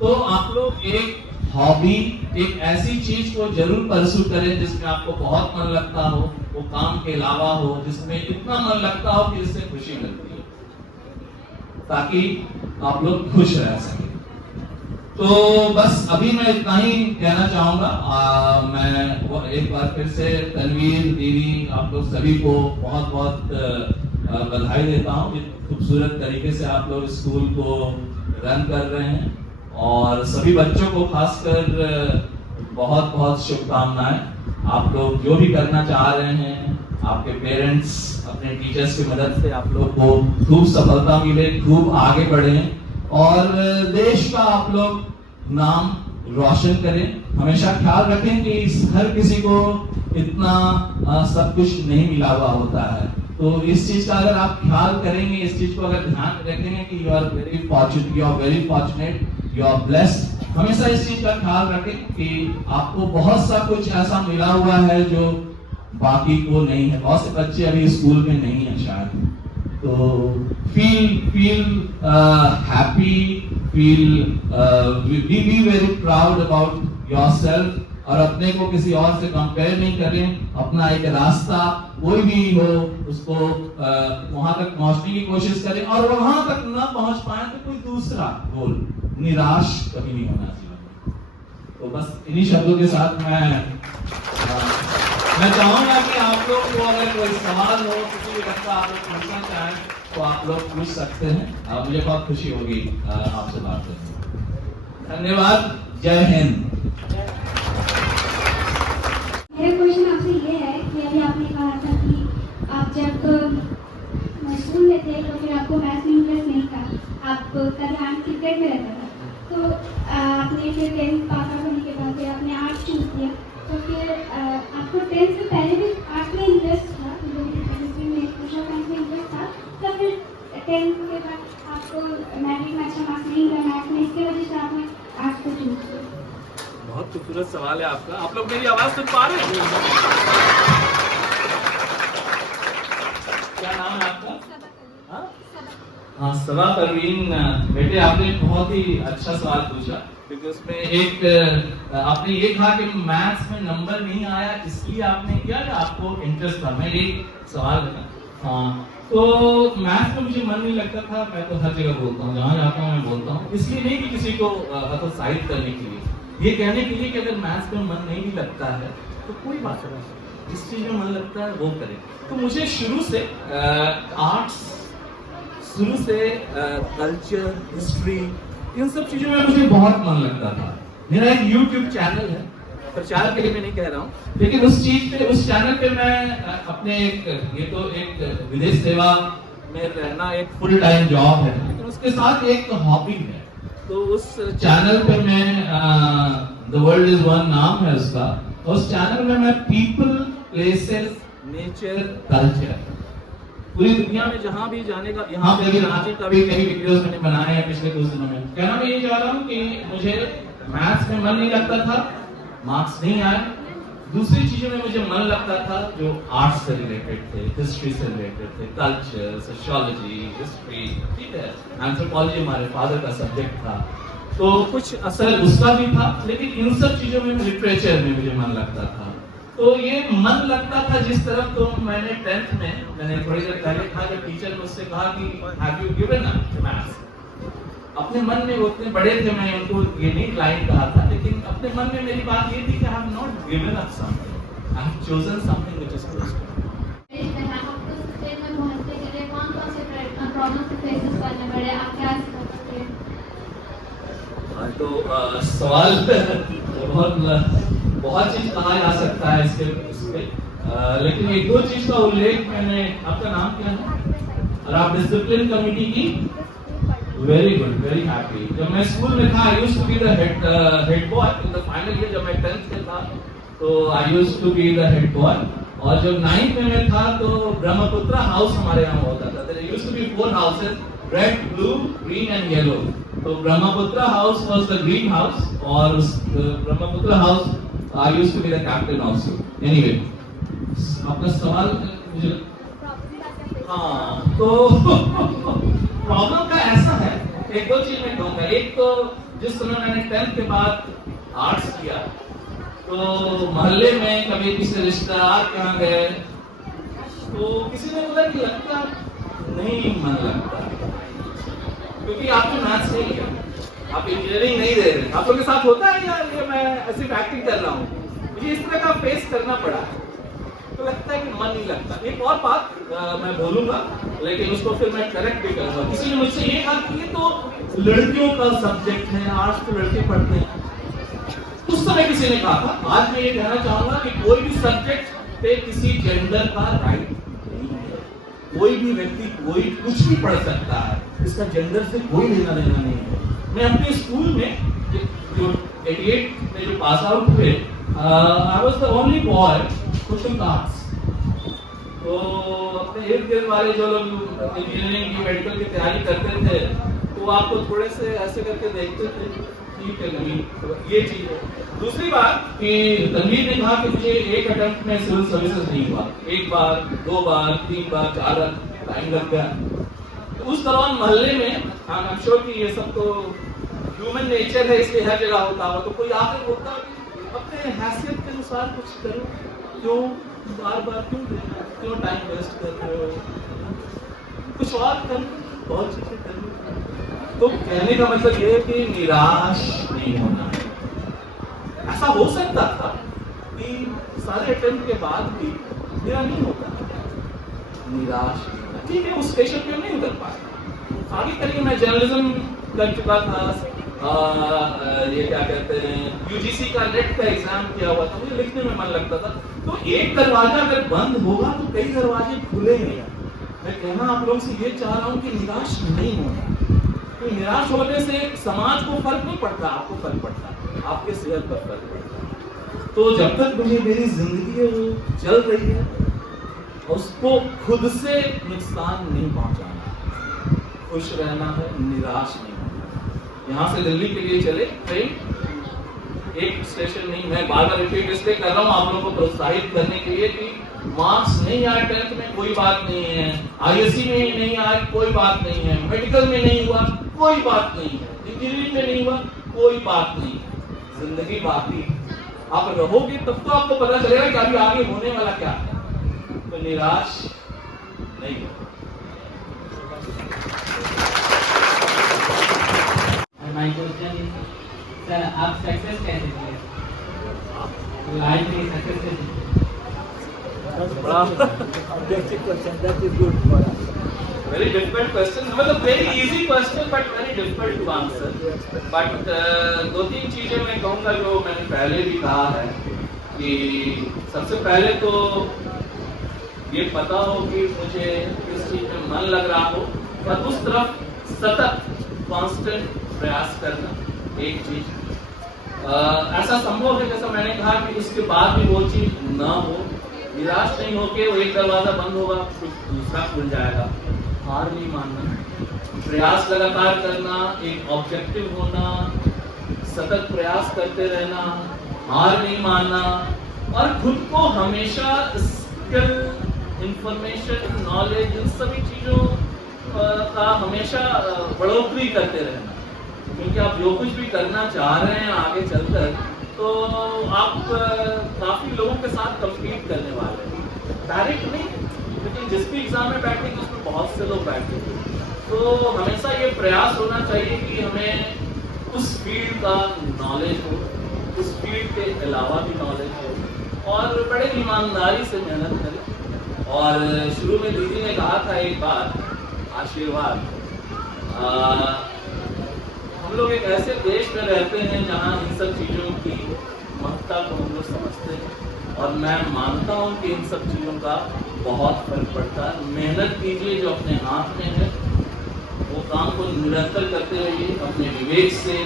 तो आप लोग एक हॉबी, एक ऐसी चीज को जरूर परस्यू करें जिसमें आपको बहुत मन लगता हो, वो काम के अलावा हो, जिसमें इतना मन लगता हो कि इससे खुशी मिलती है, ताकि आप लोग खुश रह सकें। तो बस अभी मैं इतना ही कहना चाहूंगा। मैं एक बार फिर से तनवीर दीदी आप लोग सभी को बहुत बहुत बधाई देता हूँ। जिस खूबसूरत तरीके से आप लोग स्कूल को रन कर रहे हैं, और सभी बच्चों को खासकर बहुत बहुत शुभकामनाएं। आप लोग जो भी करना चाह रहे हैं, आपके पेरेंट्स अपने टीचर्स की मदद से आप लोग को खूब सफलता मिले, खूब आगे बढ़े, और देश का आप लोग नाम रोशन करें। हमेशा ख्याल रखें कि हर किसी को इतना सब कुछ नहीं मिला हुआ होता है, तो इस चीज का अगर आप ख्याल करेंगे, इस चीज को अगर ध्यान रखेंगे कि you are very fortunate, you are blessed, हमेशा इस चीज का ख्याल रखें कि आपको बहुत सा कुछ ऐसा मिला हुआ है जो बाकी को नहीं है। बहुत से बच्चे अभी स्कूल में नहीं है शायद, तो feel happy, be very proud about yourself, और अपने को किसी और से कंपेयर नहीं करें। अपना एक रास्ता कोई भी हो उसको वहां तक पहुंचने की कोशिश करें, और वहां तक न पहुंच पाए तो कोई दूसरा गोल, निराश कभी नहीं होना चाहिए। तो बस इन्हीं शब्दों के साथ मैं चाहूंगा कि आप लोग को अगर कोई सवाल हो, किसी भी तरह का आप लोग पूछना चाहें तो आप लोग पूछ सकते हैं। मुझे बहुत खुशी होगी आपसे बात करके। धन्यवाद। जय हिंद। मेरा क्वेश्चन आपसे ये है कि अभी आपने कहा था कि आप जब स्कूल में थे तो फिर आपको मैथ्स में इंटरेस्ट नहीं था, आपका ध्यान क्रिकेट में रहता था, तो आपने फिर 10th पास आउट होने के बाद फिर आपने आर्ट्स चूज किया, तो फिर आपको 10th से पहले भी आर्ट्स में इंटरेस्ट था, केमिस्ट्री में, सोशल साइंस में इंटरेस्ट था, तो फिर 10th के बाद आपको मैट्रिक में अच्छा मार्क्स नहीं मिला मैथ्स में, इसकी वजह से आपने आर्ट्स को चूज किया? बहुत खूबसूरत सवाल है आपका। आप लोग मेरी आवाज सुन पा रहे हैं? क्या नाम है आपका? हाँ, सबा परवीन बेटे, आपने बहुत ही अच्छा सवाल पूछा, क्योंकि उसमें एक आपने ये कहा कि मैथ्स में नंबर नहीं आया इसलिए आपने किया या आपको इंटरेस्ट था। मैं एक सवाल था। हाँ, तो मैथ्स में मुझे मन नहीं लगता था। मैं तो हर जगह बोलता हूँ, जहाँ जाता हूँ मैं बोलता हूँ, इसलिए नहीं कि किसी को हतोत्साहित करने के लिए, ये कहने के लिए कि अगर मैथ्स में मन नहीं भी लगता है तो कोई बात नहीं, जिस चीज में मन लगता है वो करें। तो मुझे शुरू से आर्ट्स, शुरू से कल्चर, हिस्ट्री, इन सब चीजों में मुझे बहुत मन लगता था। मेरा एक YouTube चैनल है, प्रचार के लिए मैं नहीं कह रहा हूँ, लेकिन उस चैनल पे मैं अपने ये तो एक विदेश सेवा में रहना एक फुल टाइम जॉब है, लेकिन उसके साथ एक हॉबी है। तो उस चैनल पे मैं द वर्ल्ड इज वन नाम है उसका, उस चैनल में मैं पीपल, प्लेसेस, नेचर, कल्चर, पूरी दुनिया में जहां भी जाने का, यहाँ पे भी रांची का भी कई वीडियोस मैंने बनाए हैं पिछले कुछ दिनों में। कहना मैं ये चाह रहा हूँ कि मुझे मैथ्स में मन नहीं लगता था, मार्क्स नहीं आए, दूसरी चीजों में मुझे मन लगता था जो आर्ट्स से रिलेटेड थे, हिस्ट्री से रिलेटेड थे, कल्चर, सोशियोलॉजी, हिस्ट्री, ठीक है, एंथ्रोपोलॉजी हमारे फादर का सब्जेक्ट था, तो कुछ असर उसका भी था, लेकिन इन सब चीजों में, लिटरेचर में मुझे मन लगता था। तो ये मन लगता था जिस तरफ, तो मैंने 10th में, मैंने थोड़ी देर पहले कहा, जब टीचर मुझसे कहा कि have you given up maths, अपने मन में, वो इतने बड़े थे, मैं उनको ये नहीं लाइन कहा था, लेकिन अपने मन में मेरी बात ये थी कि I have not given up something, I have chosen something which is close to me. आपको स्टेज में पहुंचने के लिए कौन कौन से प्रॉब्लम से फेसेस करने पड़े, आप क्या सकते हैं? तो सवाल बहुत चीज कहा जा सकता है इसके लेकिन एक दो चीज का उल्लेख मैंने, आपका नाम क्या है और आप डिसिप्लिन कमेटी की? Very good, very happy. जब मैं स्कूल में था, I used to be the head boy in the final year. जब मैं 10th में था तो I used to be the head boy, और जब 9th में मैं था तो ब्रह्मपुत्र हाउस हमारे यहाँ होता था। There used to be 4 houses, red, blue, green and yellow. तो Brahmaputra house was the dream house, और Brahmaputra house I used to be the captain also. Anyway, आपका सवाल मुझे, हाँ, तो प्रॉब्लम का ऐसा है, एक दो चीज मैं कहूंगा। एक तो जिस समय मैंने 10th के बाद आर्ट्स किया, तो मोहल्ले में कभी किसी रिश्तेदार के यहाँ गए तो किसी ने बोला कि लगता नहीं मन लगता, क्योंकि आपने मैथ्स नहीं लिया, आप इंजीनियरिंग नहीं दे रहे। आप लोगों के साथ होता है यार, ये मैं सिर्फ एक्टिंग कर रहा हूँ, मुझे इस तरह का फेस करना पड़ा, तो लगता है कि मन नहीं लगता। एक और बात मैं बोलूंगा, लेकिन उसको फिर मैं करेक्ट भी करूंगा। किसी ने मुझसे ये कहा कि ये तो लड़कियों का सब्जेक्ट है, आर्ट्स तो लड़के पढ़ते हैं, उस समय किसी ने कहा था। आज मैं ये कहना चाहूंगा कि कोई भी सब्जेक्ट पे किसी जेंडर का राइट नहीं है। कोई भी व्यक्ति कोई कुछ भी पढ़ सकता है, इसका जेंडर से कोई लेना देना नहीं है। मैं अपने स्कूल में जो 88 में जो पास आउट हुए, I was the only boy who took arts. तो अपने इर्द गिर्द वाले जो लोग इंजीनियरिंग की मेडिकल की तैयारी करते थे, तो आपको थोड़े से ऐसे करके देखते थे, ठीक है नवीन, ये चीज है। दूसरी बात कि तनवीर ने कहा कि मुझे एक अटेम्प्ट में सिविल सर्विसेज नहीं हुआ, एक बार, 2 बार, 3 बार, 4 बार टाइम लग गया। तो उस दौरान मोहल्ले में, आई एम श्योर कि ये सब तो ह्यूमन नेचर है, इसलिए हर जगह होता हो, तो कोई आकर बोलता अपने हैसियत के अनुसार कुछ करो, क्यों बार बार क्यों देना, क्यों टाइम वेस्ट कर रहे हो, कुछ और कर, बहुत चीजें कर। तो कहने का मतलब ये है कि निराश नहीं होना। ऐसा हो सकता था कि सारे अटेम्प्ट के बाद भी मेरा नहीं होता, निराश नहीं होना। ठीक है, उस स्टेशन पे नहीं उतर पाया, आगे करके मैं जर्नलिज्म कर चुका था, ये क्या कहते हैं यूजीसी का नेट का एग्जाम किया हुआ था, मुझे लिखने में मन लगता था। तो एक दरवाजा अगर बंद होगा तो कई दरवाजे खुलेंगे। मैं कहना आप लोगों से ये चाह रहा हूँ कि निराश नहीं होना। तो निराश होने से समाज को फर्क नहीं पड़ता, आपको फर्क पड़ता है, आपके सेहत पर फर्क पड़ता है। तो जब तक मुझे मेरी जिंदगी है वो चल रही है, उसको खुद से नुकसान नहीं पहुंचाना, खुश रहना है, निराश नहीं होना। यहाँ से दिल्ली के लिए चले ट्रेन, एक स्टेशन नहीं, मैं बार बार रिपीट इसलिए कर रहा हूँ आप लोगों को प्रोत्साहित करने के लिए कि मार्क्स नहीं आए 10th में कोई बात नहीं है, आईएससी में नहीं आए कोई बात नहीं है, मेडिकल में नहीं हुआ कोई बात नहीं है, इंजीनियरिंग में नहीं हुआ कोई बात नहीं है, जिंदगी बाकी। आप रहोगे तब तो आपको पता चलेगा कि अभी आगे होने वाला क्या है, तो निराश नहीं हो। My question is, sir, आप सक्सेस कैसे मिले? लाइफ में सक्सेस Very difficult question, मतलब very easy question but very difficult to answer. But 2-3 चीजें मैं कहूँगा जो मैंने पहले भी कहा है कि सबसे पहले तो ये पता हो कि मुझे किस चीज में मन लग रहा हो और उस तरफ सतत कांस्टेंट प्रयास करना, एक चीज। ऐसा संभव है जैसा मैंने कहा कि उसके बाद भी वो चीज ना हो, निराश नहीं होके वो एक दरवाजा बंद होगा फिर दूसरा खुल जाएगा, हार नहीं मानना, प्रयास लगातार करना, एक ऑब्जेक्टिव होना, सतत प्रयास करते रहना, हार नहीं मानना और खुद को हमेशा स्किल, इंफॉर्मेशन, नॉलेज, इन सभी चीजों का हमेशा बढ़ोतरी करते रहना, क्योंकि आप जो कुछ भी करना चाह रहे हैं आगे चलकर तो आप काफी लोगों के साथ कम्पीट करने वाले हैं, डायरेक्ट नहीं, लेकिन जिस भी एग्जाम में बैठेंगे उसमें बहुत से लोग बैठेंगे। तो हमेशा ये प्रयास होना चाहिए कि हमें उस फील्ड का नॉलेज हो, उस फील्ड के अलावा भी नॉलेज हो और बड़े ईमानदारी से मेहनत करें। और शुरू में दीदी ने कहा था एक बात, आशीर्वाद। हम लोग एक ऐसे देश में रहते हैं जहाँ इन सब चीज़ों की महत्ता को हम लोग समझते हैं और मैं मानता हूँ कि इन सब चीज़ों का बहुत फर्क पड़ता है। मेहनत कीजिए, जो अपने हाथ में है वो काम को निरंतर करते रहिए, अपने विवेक से,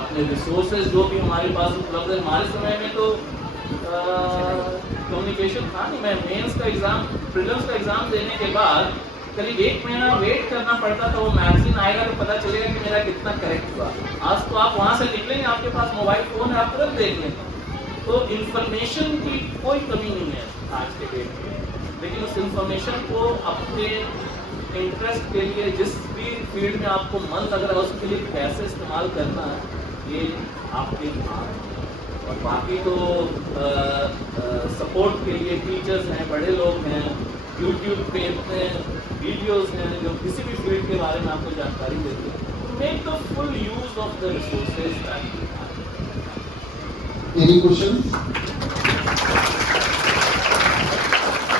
अपने रिसोर्सेज जो भी हमारे पास उपलब्ध है। हमारे समय में तो कम्युनिकेशन था नहीं। मैं मेंस का एग्ज़ाम, प्रीलिम्स का एग्ज़ाम देने के बाद करीब 1 महीना वेट करना पड़ता था, वो मैगजीन आएगा तो पता चलेगा कि मेरा कितना करेक्ट हुआ। आज तो आप वहाँ से निकलेंगे, आपके पास मोबाइल फोन है, आप तुरंत देख लेंगे। तो इंफॉर्मेशन की कोई कमी नहीं है आज के डेट में, लेकिन उस इंफॉर्मेशन को अपने इंटरेस्ट के लिए, जिस भी फील्ड में आपको मन लग रहा है उसके लिए कैसे इस्तेमाल करना है, ये आपके हाथ है। और बाकी तो सपोर्ट के लिए टीचर्स हैं, बड़े लोग हैं, यूट्यूब पे इतने वीडियोस हैं जो किसी भी फील्ड के बारे में आपको जानकारी देते हैं। Make the full use of the resources that you have. Any questions?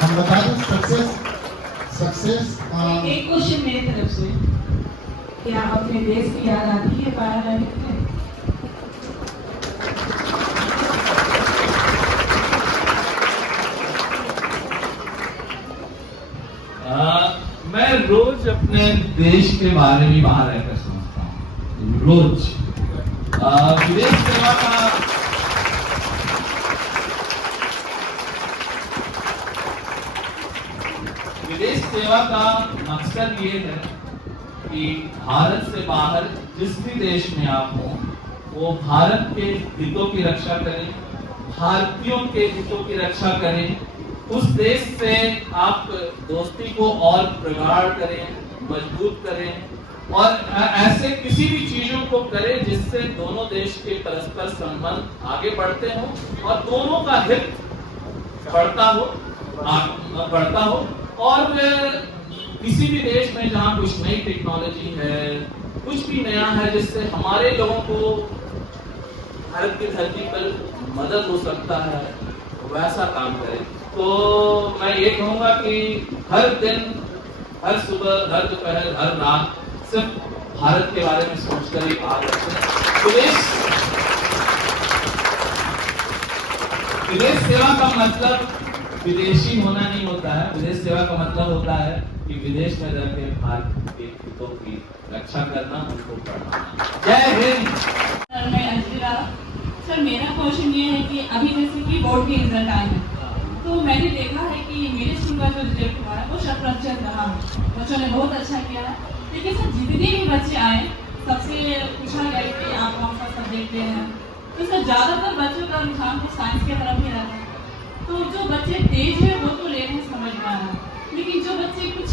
हम बता दें सक्सेस एक क्वेश्चन मेरी तरफ से, क्या अपने देश की याद आती है पैराडायमिक में? मैं रोज अपने देश के बारे में बाहर रहकर समझता हूँ, रोज। विदेश सेवा का विदेश सेवा का मकसद ये है कि भारत से बाहर जिस भी देश में आप हो, वो भारत के हितों की रक्षा करें, भारतीयों के हितों की रक्षा करें, उस देश से आप दोस्ती को और प्रगाढ़ करें, मजबूत करें और ऐसे किसी भी चीजों को करें जिससे दोनों देश के परस्पर संबंध आगे बढ़ते हों और दोनों का हित बढ़ता हो। और किसी भी देश में जहाँ कुछ नई टेक्नोलॉजी है, कुछ भी नया है जिससे हमारे लोगों को भारत की धरती पर मदद हो सकता है, वैसा काम करें। तो मैं ये कहूँगा कि हर दिन, हर सुबह, हर दोपहर, हर रात सिर्फ भारत के बारे में सोचकर ही बात रखें। विदेश सेवा का मतलब विदेशी होना नहीं होता है। विदेश सेवा का मतलब होता है कि विदेश में रहकर भारत के हितों की रक्षा करना, उनको बढ़ाना। जय हिंद। सर मैं अंजिला। सर मेरा क्वेश्चन ये है कि अभी जैसे कि बोर्ड के रिजल्ट आए हैं, तो मैंने देखा है कि मेरे स्कूल का जो रिजल्ट हुआ है वो 100% रहा है, बच्चों ने बहुत अच्छा किया है। लेकिन सर जितने भी बच्चे आए, सबसे पूछा गया कि आप कौन सा सब्जेक्ट ले रहे हैं, तो सर ज़्यादातर बच्चों का रुझान तो साइंस की तरफ ही रहता है। तो जो बच्चे तेज है वो तो ले रहे हैं, समझ में आ रहा है, लेकिन जो बच्चे कुछ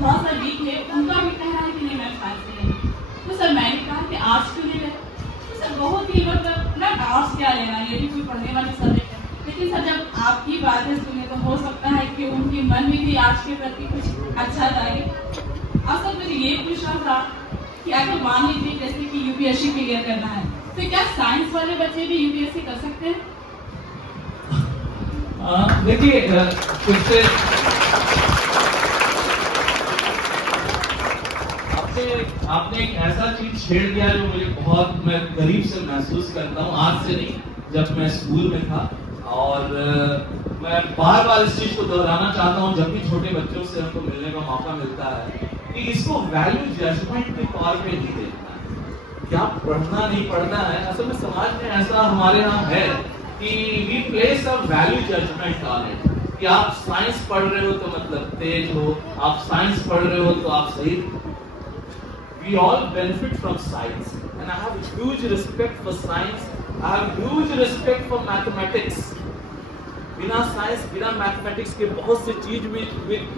थोड़ा सा वीक है उनका भी कहना है कि नहीं मैं साइंस लेंगे। तो सर मैंने कहा कि आर्ट्स क्यों नहीं लेते? तो सर बहुत ही मतलब ना, आर्ट्स क्या लेना, ये भी कोई पढ़ने वाली सब्जेक्ट है। लेकिन सर जब आपकी बातें सुने तो हो सकता है कि उनके मन में भी आर्ट्स के प्रति कुछ अच्छा जाए। अब सर मुझे ये पूछना था कि अगर मान लीजिए जैसे कि यूपीएससी क्लियर करना है, तो क्या साइंस वाले बच्चे भी यूपीएससी कर सकते हैं? देखिए, फिर आपने एक ऐसा चीज छेड़ दिया जो मुझे बहुत, मैं करीब से महसूस करता हूँ। आज से नहीं, जब मैं स्कूल में था, और मैं बार बार इस चीज को दोहराना चाहता हूँ जब भी छोटे बच्चों से हमको मिलने का मौका मिलता है, कि इसको वैल्यू जजमेंट के तौर पे नहीं देखना है, क्या पढ़ना नहीं पढ़ना है। असल में समाज में ऐसा हमारे यहाँ है कि we place a value judgement on it, कि आप साइंस पढ़ रहे हो तो मतलब तेज हो, आप साइंस पढ़ रहे हो तो आप सही। We all benefit from science, and I have huge respect for science. I have huge respect for mathematics. बिना साइंस, बिना मैथमेटिक्स के बहुत सी चीज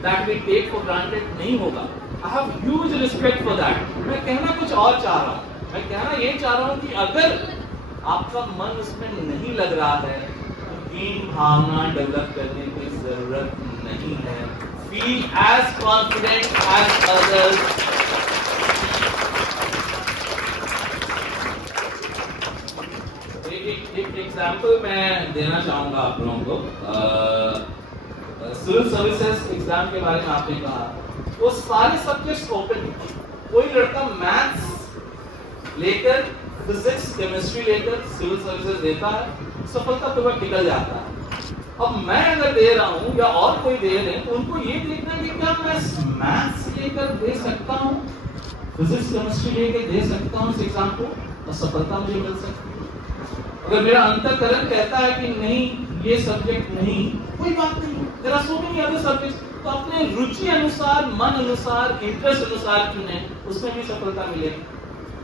that we take for granted नहीं होगा। I have huge respect for that. मैं कहना कुछ और चाह रहा हूँ। मैं कहना ये चाह रहा हूँ कि अगर आपका मन उसमें नहीं लग रहा है, तो दीन भावना डेवलप करने की जरूरत नहीं है। Feel as confident as others. एक एग्जाम्पल मैं देना चाहूंगा आप लोगों को। सिविल सर्विसेज एग्जाम के बारे में आपने कहा, वो सारे सब्जेक्ट्स ओपन, कोई लड़का मैथ्स लेकर, फिजिक्स, केमिस्ट्री लेकर सिविल सर्विसेज देता है, सफलतापूर्वक निकल जाता है। अब मैं अगर दे रहा हूँ या और कोई दे रहे हैं, तो उनको ये देखना है कि क्या मैं मैथ्स लेकर दे सकता हूँ, फिजिक्स केमिस्ट्री लेकर दे सकता हूँ इस एग्जाम को, और सफलता मुझे मिल सकती है। अगर मेरा अंतःकरण कहता है कि नहीं ये सब्जेक्ट नहीं, कोई बात नहीं, there are so many other subjects. तो अपने रुचि अनुसार, मन अनुसार, इंटरेस्ट अनुसार चुने, उसमें भी सफलता मिलेगी।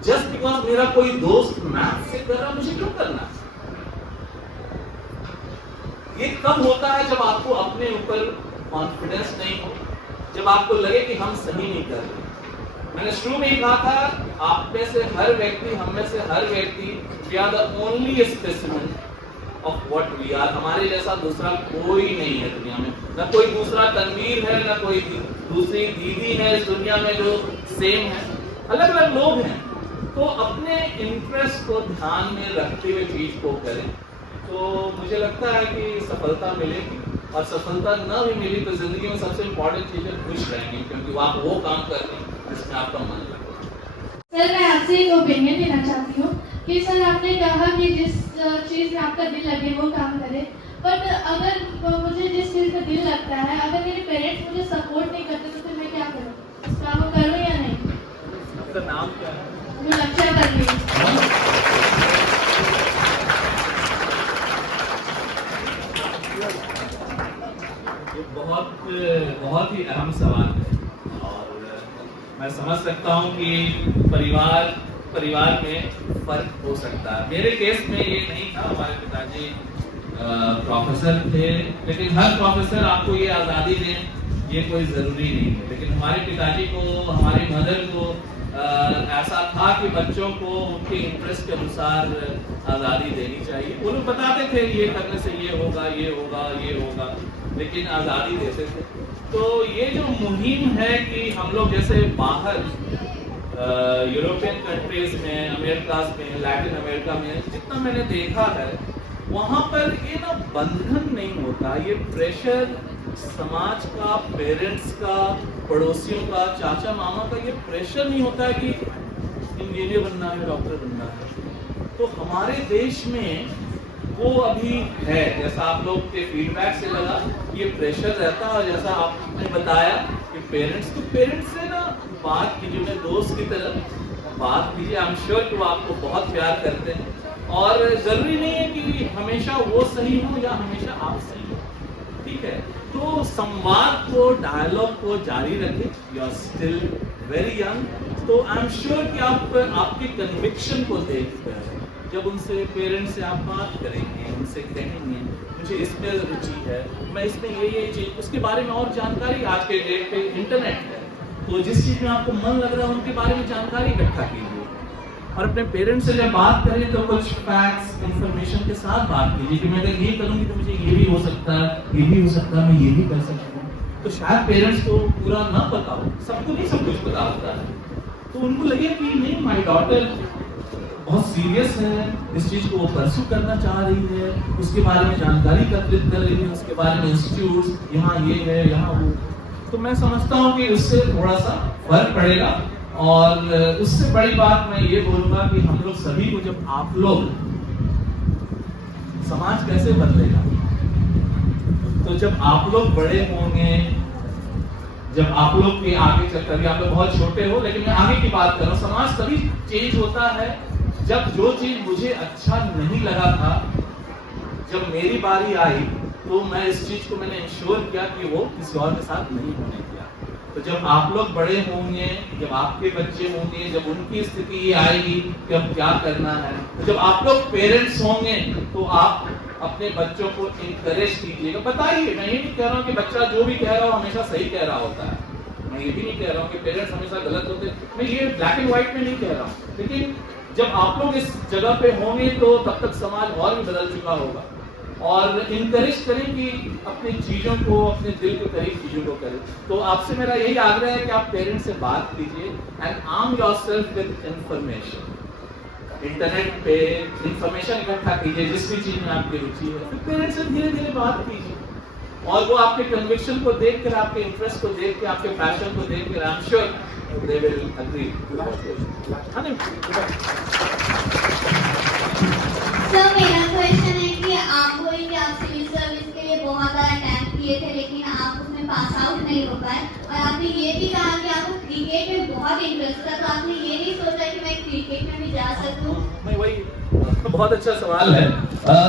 जस्ट बिकॉज मेरा कोई दोस्त मैथ से कर रहा, मुझे क्यों करना? ये कब होता है? जब आपको अपने ऊपर कॉन्फिडेंस नहीं हो, जब आपको लगे कि हम सही नहीं कर रहे। मैंने शुरू में ही कहा था, आप में से हर व्यक्ति, हम में से हर व्यक्ति, we are the only specimen of what we are. हमारे जैसा दूसरा कोई नहीं है दुनिया में, न कोई दूसरा तनवीर है, न कोई दूसरी दीदी है इस दुनिया में जो सेम है। अलग अलग लोग हैं। तो अपने इंटरेस्ट को ध्यान में रखते हुए चीज को करें, तो मुझे लगता है कि सफलता मिलेगी। और सफलता न भी मिली तो जिंदगी में सबसे इम्पोर्टेंट चीज है खुश रहेंगे, क्योंकि आप वो काम कर रहे हैं जिसमें आपका मन लगे। सर, मैं आपसे एक ओपिनियन देना चाहती हूँ कि सर आपने कहा कि जिस चीज़ में आपका दिल लगे वो काम करे, बट अगर मुझे जिस चीज़ में दिल लगता है, अगर मेरे पेरेंट्स मुझे सपोर्ट नहीं करते तो फिर मैं क्या करूँ? उस काम को करूँ या नहीं? आपका नाम क्या है? मुझे लक्ष्य करनी। ये बहुत ही अहम सवाल है, और मैं समझ सकता हूँ कि परिवार में फर्क हो सकता है। मेरे केस में ये नहीं था। हमारे पिताजी प्रोफेसर थे, लेकिन हर प्रोफेसर आपको ये आज़ादी दें ये कोई ज़रूरी नहीं है। लेकिन हमारे पिताजी को, हमारी मदर को ऐसा था कि बच्चों को उनके इंटरेस्ट के अनुसार आज़ादी देनी चाहिए। वो लोग बताते थे ये करने से ये होगा, ये होगा, ये होगा, लेकिन आज़ादी देते थे। तो ये जो मुहिम है कि हम लोग जैसे बाहर यूरोपियन कंट्रीज में, अमेरिका में, लैटिन अमेरिका में जितना मैंने देखा है, वहाँ पर ये ना बंधन नहीं होता। ये प्रेशर समाज का, पेरेंट्स का, पड़ोसियों का, चाचा मामा का ये प्रेशर नहीं होता है कि इंजीनियर बनना है, डॉक्टर बनना है। तो हमारे देश में वो अभी है, जैसा आप लोग के फीडबैक से लगा, ये प्रेशर रहता है। और जैसा आपने बताया कि पेरेंट्स से ना बात कीजिए, उन्हें दोस्त की तरह बात कीजिए। आई एम श्योर कि वो आपको बहुत प्यार करते हैं, और जरूरी नहीं है कि हमेशा वो सही हो या हमेशा आप सही हो, ठीक है? तो संवाद को, डायलॉग को जारी रखें। You are still very young, तो आई एम श्योर कि आप आपके कन्विक्शन को देखकर जब उनसे, पेरेंट्स से आप बात करेंगे, उनसे कहेंगे मुझे इसमें रुचि है, मैं इसमें ये चीज, उसके बारे में और जानकारी, आज के डेट पे इंटरनेट है, तो जिस चीज में आपको मन लग रहा है उनके बारे में जानकारी इकट्ठा कीजिए। और अपने पेरेंट्स से जब बात करें तो कुछ फैक्ट्स, इंफॉर्मेशन के साथ बात कीजिए कि मैं अगर ये करूँगी तो मुझे ये भी हो सकता है, ये भी हो सकता है, मैं ये भी कर सकता हूँ। तो शायद पेरेंट्स को पूरा ना पता हो, सबको नहीं सब कुछ पता होता है, तो उनको लगे कि नहीं, माय डॉटर बहुत सीरियस है, इस चीज को वो परस्यू करना चाह रही है, उसके बारे में जानकारी एकत्रित कर रही है, उसके बारे में इंस्टीट्यूट्स, यहाँ ये है, यहाँ वो। तो मैं समझता हूँ कि उससे थोड़ा सा फर्क पड़ेगा। और उससे बड़ी बात मैं ये बोलूंगा कि हम लोग सभी को, जब आप लोग, समाज कैसे बदलेगा? तो जब आप लोग बड़े होंगे, जब आप लोग के आगे चलकर, अभी आप लोग बहुत छोटे हो, लेकिन मैं आगे की बात कर रहा हूँ, समाज तभी चेंज होता है जब जो चीज मुझे अच्छा नहीं लगा था, जब मेरी बारी आई, तो मैं इस चीज को मैंने इंश्योर किया कि वो किसी और के साथ नहीं होने दिया। तो जब आप लोग बड़े होंगे, जब आपके बच्चे होंगे, जब उनकी स्थिति ये आएगी कि अब क्या करना है, तो जब आप लोग पेरेंट्स होंगे तो आप अपने बच्चों को इंकरेज कीजिएगा, बताइए। मैं ये नहीं कह रहा हूँ कि बच्चा जो भी कह रहा हो हमेशा सही कह रहा होता है, मैं ये भी नहीं कह रहा हूँ कि पेरेंट्स हमेशा गलत होते हैं, मैं ये ब्लैक एंड व्हाइट में नहीं कह रहा हूँ। लेकिन जब आप लोग इस जगह पे होंगे तो तब तक समाज और भी बदल चुका होगा। और इनकरेज करें कि अपनी चीज़ों को, अपने दिल के करीब चीज़ों को करें। तो आपसे मेरा यही आग्रह है कि आप पेरेंट्स से बात कीजिए and arm yourself with information. Internet पे इंफॉर्मेशन इकट्ठा कीजिए, जिस भी चीज़ में आपकी रुचि है, फिर पेरेंट्स से धीरे धीरे बात कीजिए, और वो आपके कन्विक्शन को देखकर, आपके इंटरेस्ट को देख के, आपके पैशन को देख कर, I am sure they will agree. Sir, मेरा क्वेश्चन है कि आप बोले कि आप सिविल सर्विस के लिए बहुत बार अटेम्प्ट किए थे, लेकिन आप उसमें पास आउट नहीं हो पाए, और आपने ये भी कहा कि आपको क्रिकेट में बहुत इंटरेस्ट था, तो आपने ये नहीं सोचा कि मैं क्रिकेट में भी जा सकूं? मैं वही, बहुत अच्छा सवाल है।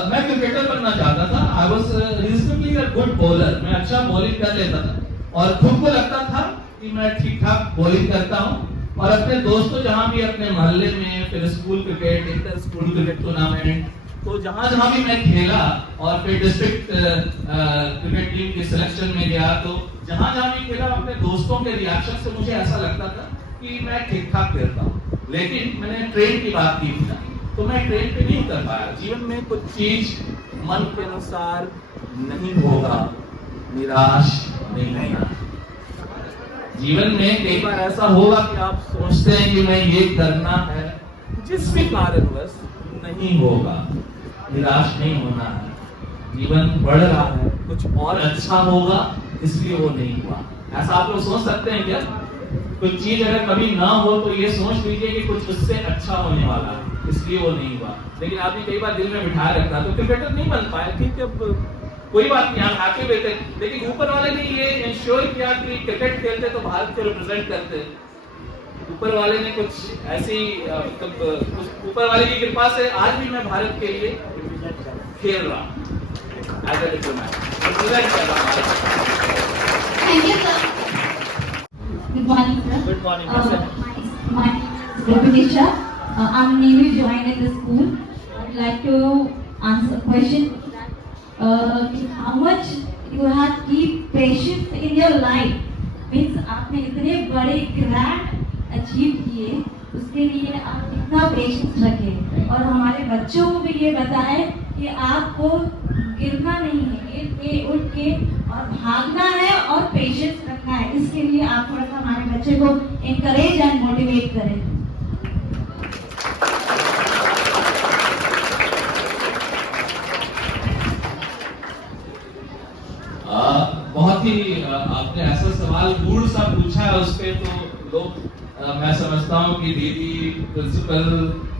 मैं क्रिकेटर बनना चाहता था। I was reasonably a good bowler, मैं अच्छा बॉलिंग कर लेता था, और खुद को लगता था कि मैं ठीक ठाक बॉलिंग करता हूँ, और अपने दोस्तों जहाँ भी अपने मोहल्ले में, फिर school cricket, inter school cricket tournament, तो जहाँ जहाँ भी मैं खेला और फिर डिस्ट्रिक्ट क्रिकेट टीम के सिलेक्शन में गया, तो जहाँ जहाँ भी खेला अपने दोस्तों के रिएक्शन से मुझे ऐसा लगता था कि मैं ठीक ठाक खेलता हूँ। लेकिन मैंने ट्रेन की बात की थी ना, तो मैं ट्रेन पे नहीं उतर पाया। जीवन में कुछ चीज मन के अनुसार नहीं होगा, निराश नहीं होना। जीवन में कई बार ऐसा होगा कि आप सोचते हैं कि मैं ये करना है, जिस भी कारणवश नहीं होगा, निराश नहीं होना है। जीवन बढ़ रहा है, कुछ और अच्छा होगा, इसलिए वो नहीं हुआ। ऐसा आप लोग सोच सकते हैं क्या? कुछ चीज अगर कभी ना हो तो ये सोच लीजिए कि कुछ उससे अच्छा होने वाला है, इसलिए वो नहीं हुआ। लेकिन आपने कई बार दिल में बिठाए रखा, तो क्रिकेटर नहीं बन पाए, ठीक है, कोई बात नहीं, आप हैप्पी रहते। लेकिन ऊपर वाले ने ये इंश्योर किया कि क्रिकेट खेलते तो भारत को रिप्रेजेंट करते। ऊपर वाले ने कुछ ऐसी ऊपर वाले की कृपा से आज भी मैं भारत के लिए खेल रहा हूँ एज ए डिप्लोमैट, रिप्रेजेंट कर रहा हूँ। Thank you, sir. Good morning, sir. Good morning, sir. My name is Gopinisha. I'm newly joined in the school. I'd like to answer a question. How much you have keep patience in your life? Means आपने इतने बड़े grand achieve किए, उसके लिए आप कितना patience रखें, और हमारे बच्चों को भी ये बताएं कि आपको गिरना नहीं है, गिर के उठ के और भागना है और पेशेंस रखना है। इसके लिए आप थोड़ा सा हमारे बच्चे को इनकरेज एंड मोटिवेट करें। बहुत ही आपने ऐसा सवाल गूढ़ सा पूछा है, उस पे तो लोग मैं समझता हूँ कि दीदी, प्रिंसिपल,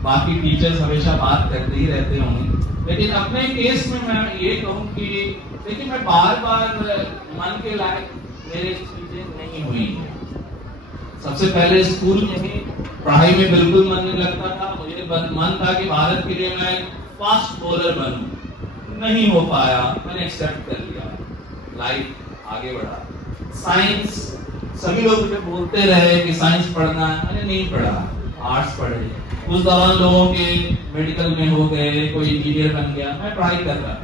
बाकी टीचर्स हमेशा बात करते ही रहते होंगे। लेकिन अपने केस में मैं ये कहूँ कि देखिए, मैं बार बार मन के लायक मेरे चीजें नहीं हुई। सबसे पहले स्कूल में ही पढ़ाई में बिल्कुल मन नहीं लगता था। मुझे मन था कि भारत के लिए मैं फास्ट बॉलर बनूं, नहीं हो पाया, मैंने एक्सेप्ट कर लिया, लाइफ आगे बढ़ा। साइंस, सभी लोग मुझे बोलते रहे कि साइंस पढ़ना है, मैंने नहीं पढ़ा, आर्ट्स पढ़े। उस दौरान लोगों के मेडिकल में हो गए, कोई इंजीनियर बन गया, मैं पढ़ाई कर रहा।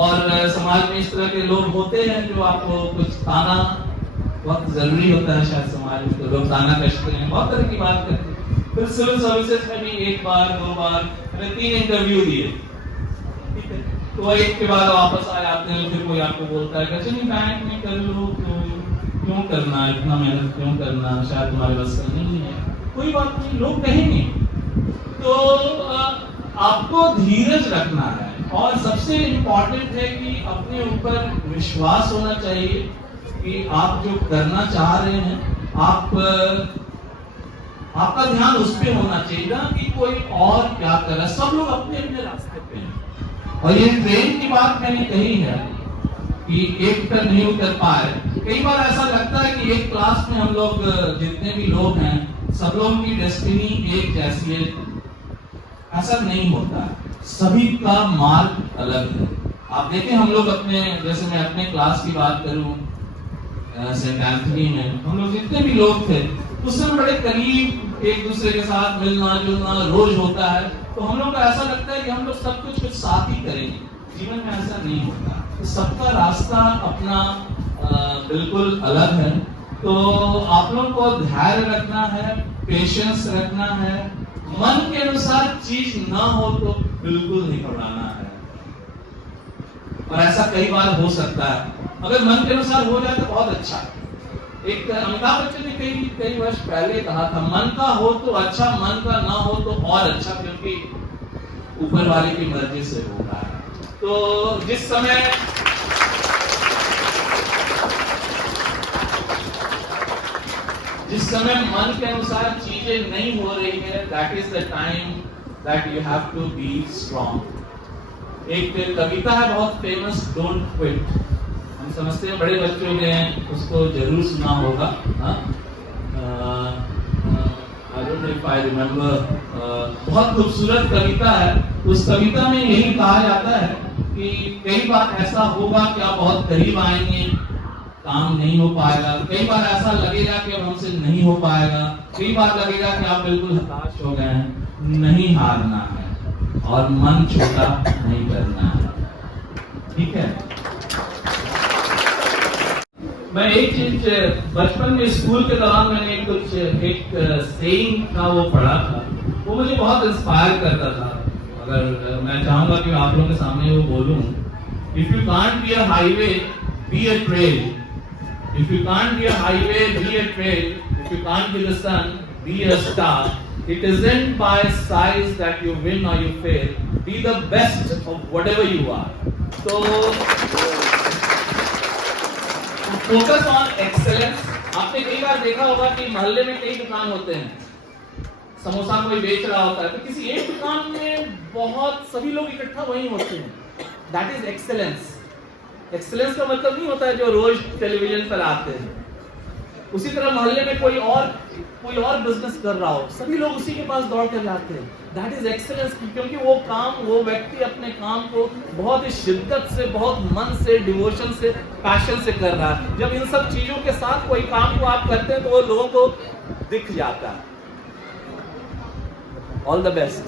और समाज में इस तरह के लोग होते हैं जो आपको कुछ ताना, बहुत जरूरी होता है शायद समाज में, तो लोग ताना कसते हैं, बहुत तरह की बात करते हैं। फिर सिविल सर्विसेज में भी 1 बार 2 बार मैंने 3 इंटरव्यू दिए, ठीक है, तो एक के बाद वापस आए आते हैं, फिर कोई आपको बोलता है कि चलिए बैंक में कर लो, क्यों करना, इतना मेहनत क्यों करना, शायद तुम्हारे बस का नहीं है, कोई बात नहीं, लोग कहेंगे। तो आपको धीरज रखना है, और सबसे इम्पोर्टेंट है कि अपने ऊपर विश्वास होना चाहिए कि आप जो करना चाह रहे हैं, आपका ध्यान उस पे होना चाहिए ना कि कोई और क्या कर रहा है। सब लोग अपने अपने रास्ते पे हैं। और ये ट्रेन की बात मैंने कही है कि एक पर नहीं उतर पाए। कई बार ऐसा लगता है कि एक क्लास में हम लोग जितने भी लोग हैं, सब लोगों की डेस्टिनी एक जैसी है, ऐसा नहीं होता। सभी का मार्ग अलग है। आप देखें, हम लोग अपने, जैसे मैं अपने क्लास की बात करूं, सेंट एंथनी में हम लोग जितने भी लोग थे, उसमें बड़े करीब एक दूसरे के साथ मिलना जुलना रोज होता है। तो हम लोग को ऐसा लगता है कि हम लोग सब कुछ साथ ही करेंगे। जीवन में ऐसा नहीं होता, तो सबका रास्ता अपना बिल्कुल अलग है। तो आप लोग को धैर्य रखना है, पेशेंस रखना है, मन के अनुसार चीज ना हो तो बिल्कुल नहीं घबराना है। और ऐसा कई बार हो सकता है, अगर मन के अनुसार हो जाए तो बहुत अच्छा है। एक अमिताभ बच्चन ने कई वर्ष पहले कहा था, मन का हो तो अच्छा, मन का ना हो तो और अच्छा, क्योंकि ऊपर वाले की मर्जी से होता है। तो जिस समय मन के अनुसार चीजें नहीं हो रही है, that is the time that you have to be strong. एक कविता है बहुत फेमस, डोंट क्विट। हम समझते हैं बड़े बच्चों ने उसको जरूर सुना होगा। I don't know if I remember. बहुत खूबसूरत कविता है। उस कविता में यही कहा जाता है कि कई बार ऐसा होगा कि आप बहुत करीब आएंगे, काम नहीं हो पाएगा, कई बार ऐसा लगेगा कि अब हमसे नहीं हो पाएगा, कई बार लगेगा कि आप बिल्कुल हताश हो गए हैं। नहीं हारना है और मन छोटा नहीं करना है, ठीक है। मैं एक चीज बचपन में स्कूल के दौरान मैंने एक सेइंग था वो पढ़ा था, वो मुझे बहुत इंस्पायर करता था। अगर मैं चाहूंगा कि आप लोगों के सामने वो बोलूं, if you can't be a highway be a trail, if you can't be a highway be a trail, if you can't be the sun be a star, it isn't by size that you win or you fail, be the best of whatever you are. So focus on excellence. आपने कई बार देखा होगा कि मोहल्ले में कई दुकान होते हैं, समोसा कोई बेच रहा होता है, तो किसी एक दुकान में बहुत सभी लोग इकट्ठा वहीं होते हैं। That is excellence. एक्सेलेंस का मतलब नहीं होता है जो रोज टेलीविजन पर आते हैं। उसी तरह मोहल्ले में कोई और बिजनेस कर रहा हो, सभी लोग उसी के पास दौड़ कर जाते हैं। दैट इज एक्सेलेंस, क्योंकि वो व्यक्ति अपने काम को बहुत ही शिद्दत से, बहुत मन से, डिवोशन से, पैशन से कर रहा है। जब इन सब चीजों के साथ कोई काम को आप करते हैं तो वो लोगों को दिख जाता है। All the best.